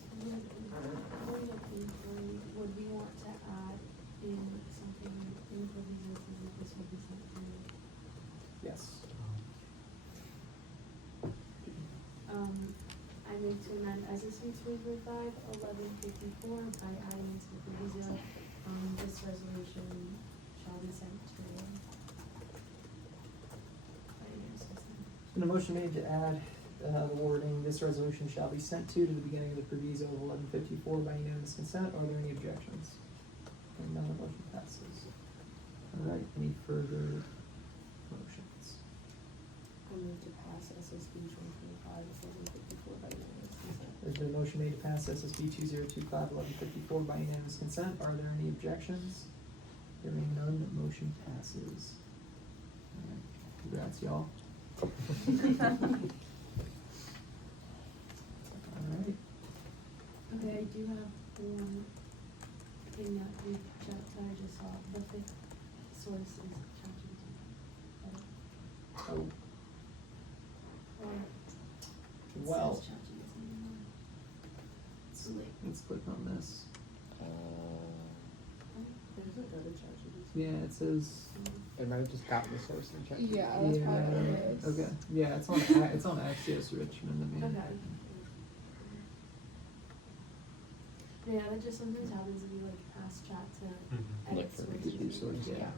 Would we want to add in something in proviso so that this will be sent through? Yes. I move to amend SSB 2025-1154 by adding into the proviso, this resolution shall be sent to by unanimous consent. There's been a motion made to add the wording, this resolution shall be sent to the beginning of the proviso of 1154 by unanimous consent. Are there any objections? Hearing none, the motion passes. All right, any further motions? I move to pass SSB 2025 1154 by unanimous consent. There's been a motion made to pass SSB 2025-1154 by unanimous consent. Are there any objections? Hearing none, motion passes. Alright, congrats, y'all. Alright, Okay, I do have one thing that we that I just saw. The fifth source is ChatGPT. oh, Or it well, says ChatGPT. It's like let's click on this. There's another ChatGPT. Yeah, it says, They might have just gotten the source and checked. Yeah, that's probably what it is. okay, yeah, it's on Axios Richmond, I mean. okay. Yeah, that just sometimes happens if you like ask chat to edit Like for sources. review source, yeah. Yeah.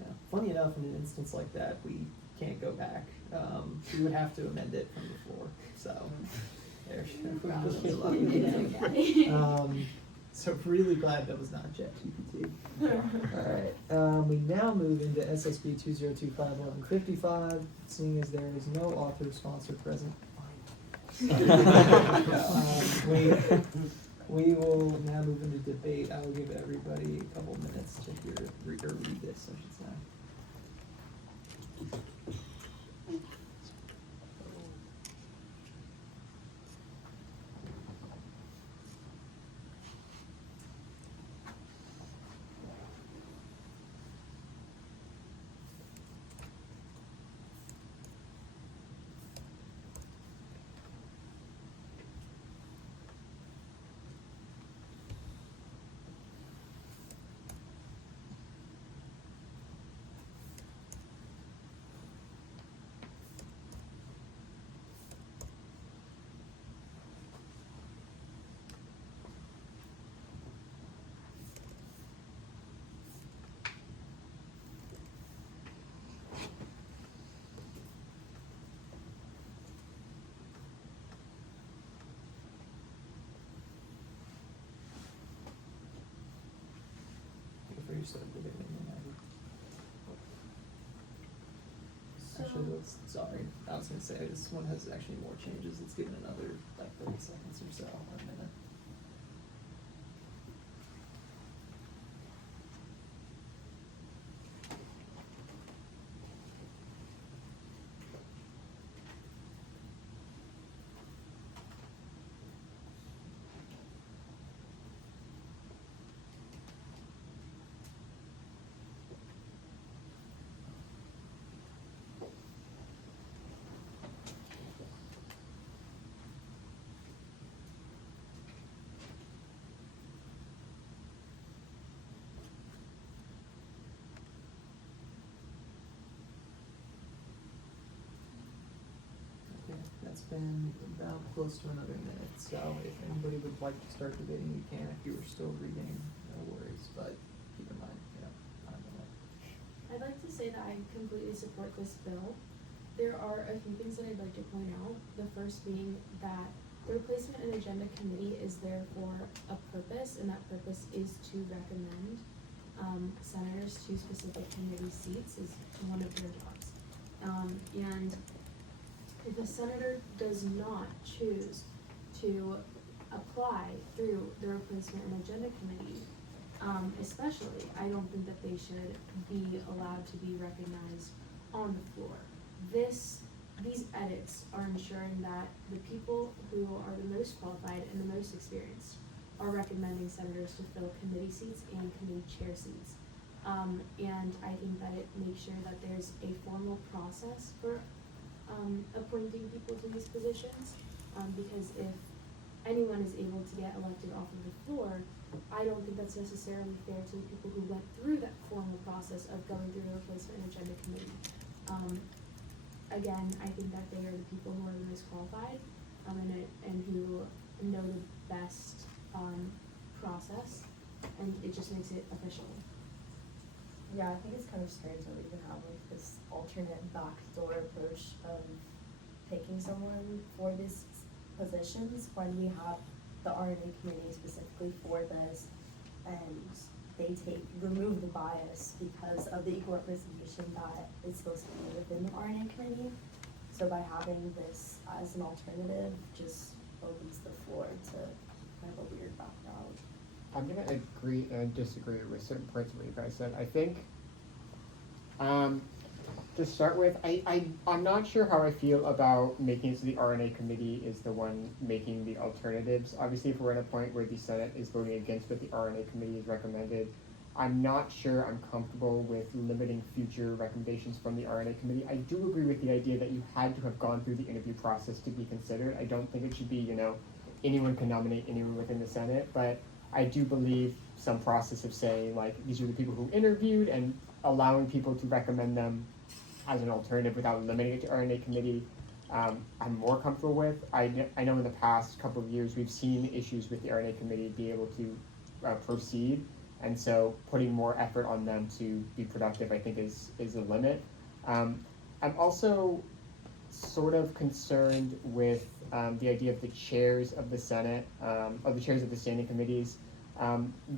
Yeah, funny enough, in an instance like that, we can't go back. We would have to amend it from before, so there's so really glad that was not ChatGPT. Alright, we now move into SSB 2025-1155, seeing as there is no author sponsor present. We will now move into debate. I will give everybody a couple minutes to read this, I should say. Before you start debating, actually, sorry, I was gonna say, this one has actually more changes. It's given another, like, 30 seconds or so, or a minute. Okay, that's been about close to another minute, so if anybody would like to start debating, you can. If you were still reading, no worries, but keep in mind, time limit. I'd like to say that I completely support this bill. There are a few things that I'd like to point out. The first being that the replacement and agenda committee is there for a purpose, and that purpose is to recommend senators to specific committee seats is one of their jobs. And if a senator does not choose to apply through the replacement and agenda committee, especially, I don't think that they should be allowed to be recognized on the floor. These edits are ensuring that the people who are the most qualified and the most experienced are recommending senators to fill committee seats and committee chair seats. And I think that it makes sure that there's a formal process for appointing people to these positions, because if anyone is able to get elected off of the floor, I don't think that's necessarily fair to the people who went through that formal process of going through the replacement and agenda committee. Again, I think that they are the people who are the most qualified, and who know the best process, and it just makes it official. Yeah, I think it's kind of strange that we even have like this alternate backdoor approach of picking someone for these positions when we have the R&A committee specifically for this, and remove the bias because of the equal representation that is supposed to be within the RNA committee. So by having this as an alternative, just opens the floor to kind of a weird background. I'm gonna agree and disagree with certain parts of what you guys said. I think, to start with, I'm not sure how I feel about making it so the RNA committee is the one making the alternatives. Obviously, if we're at a point where the Senate is voting against what the RNA committee has recommended, I'm not sure I'm comfortable with limiting future recommendations from the RNA committee. I do agree with the idea that you had to have gone through the interview process to be considered. I don't think it should be, anyone can nominate anyone within the Senate, but I do believe some process of saying, like, these are the people who interviewed and allowing people to recommend them as an alternative without limiting it to RNA committee, I'm more comfortable with. I know in the past couple of years we've seen issues with the RNA committee be able to proceed, and so putting more effort on them to be productive, I think, is a limit. I'm also sort of concerned with the idea of the chairs of the Senate, of the chairs of the standing committees.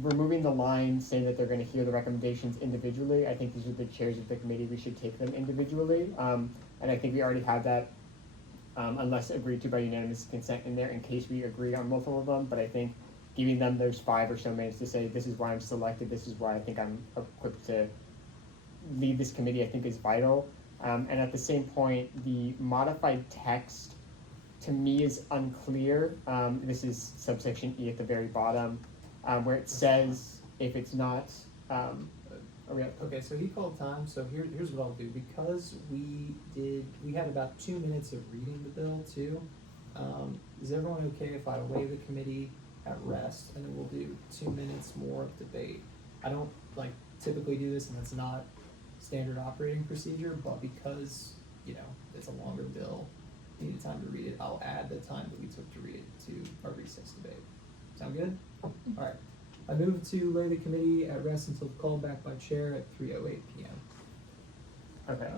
Removing the line saying that they're going to hear the recommendations individually. I think these are the chairs of the committee. We should take them individually. And I think we already have that, unless agreed to by unanimous consent in there in case we agree on multiple of them. But I think giving them those 5 or so minutes to say, this is why I'm selected, this is why I think I'm equipped to lead this committee, I think is vital. And at the same point, the modified text to me is unclear. This is subsection E at the very bottom. Where it says if it's not, Okay, so he called time, so here's what I'll do, because we had about 2 minutes of reading the bill too. Is everyone okay if I lay the committee at rest, and then we'll do 2 minutes more of debate? I don't typically do this, and that's not standard operating procedure, but because, it's a longer bill, we needed time to read it, I'll add the time that we took to read it to our recess debate. Sound good? Alright. I move to lay the committee at rest until called back by chair at 3:08 p.m. okay.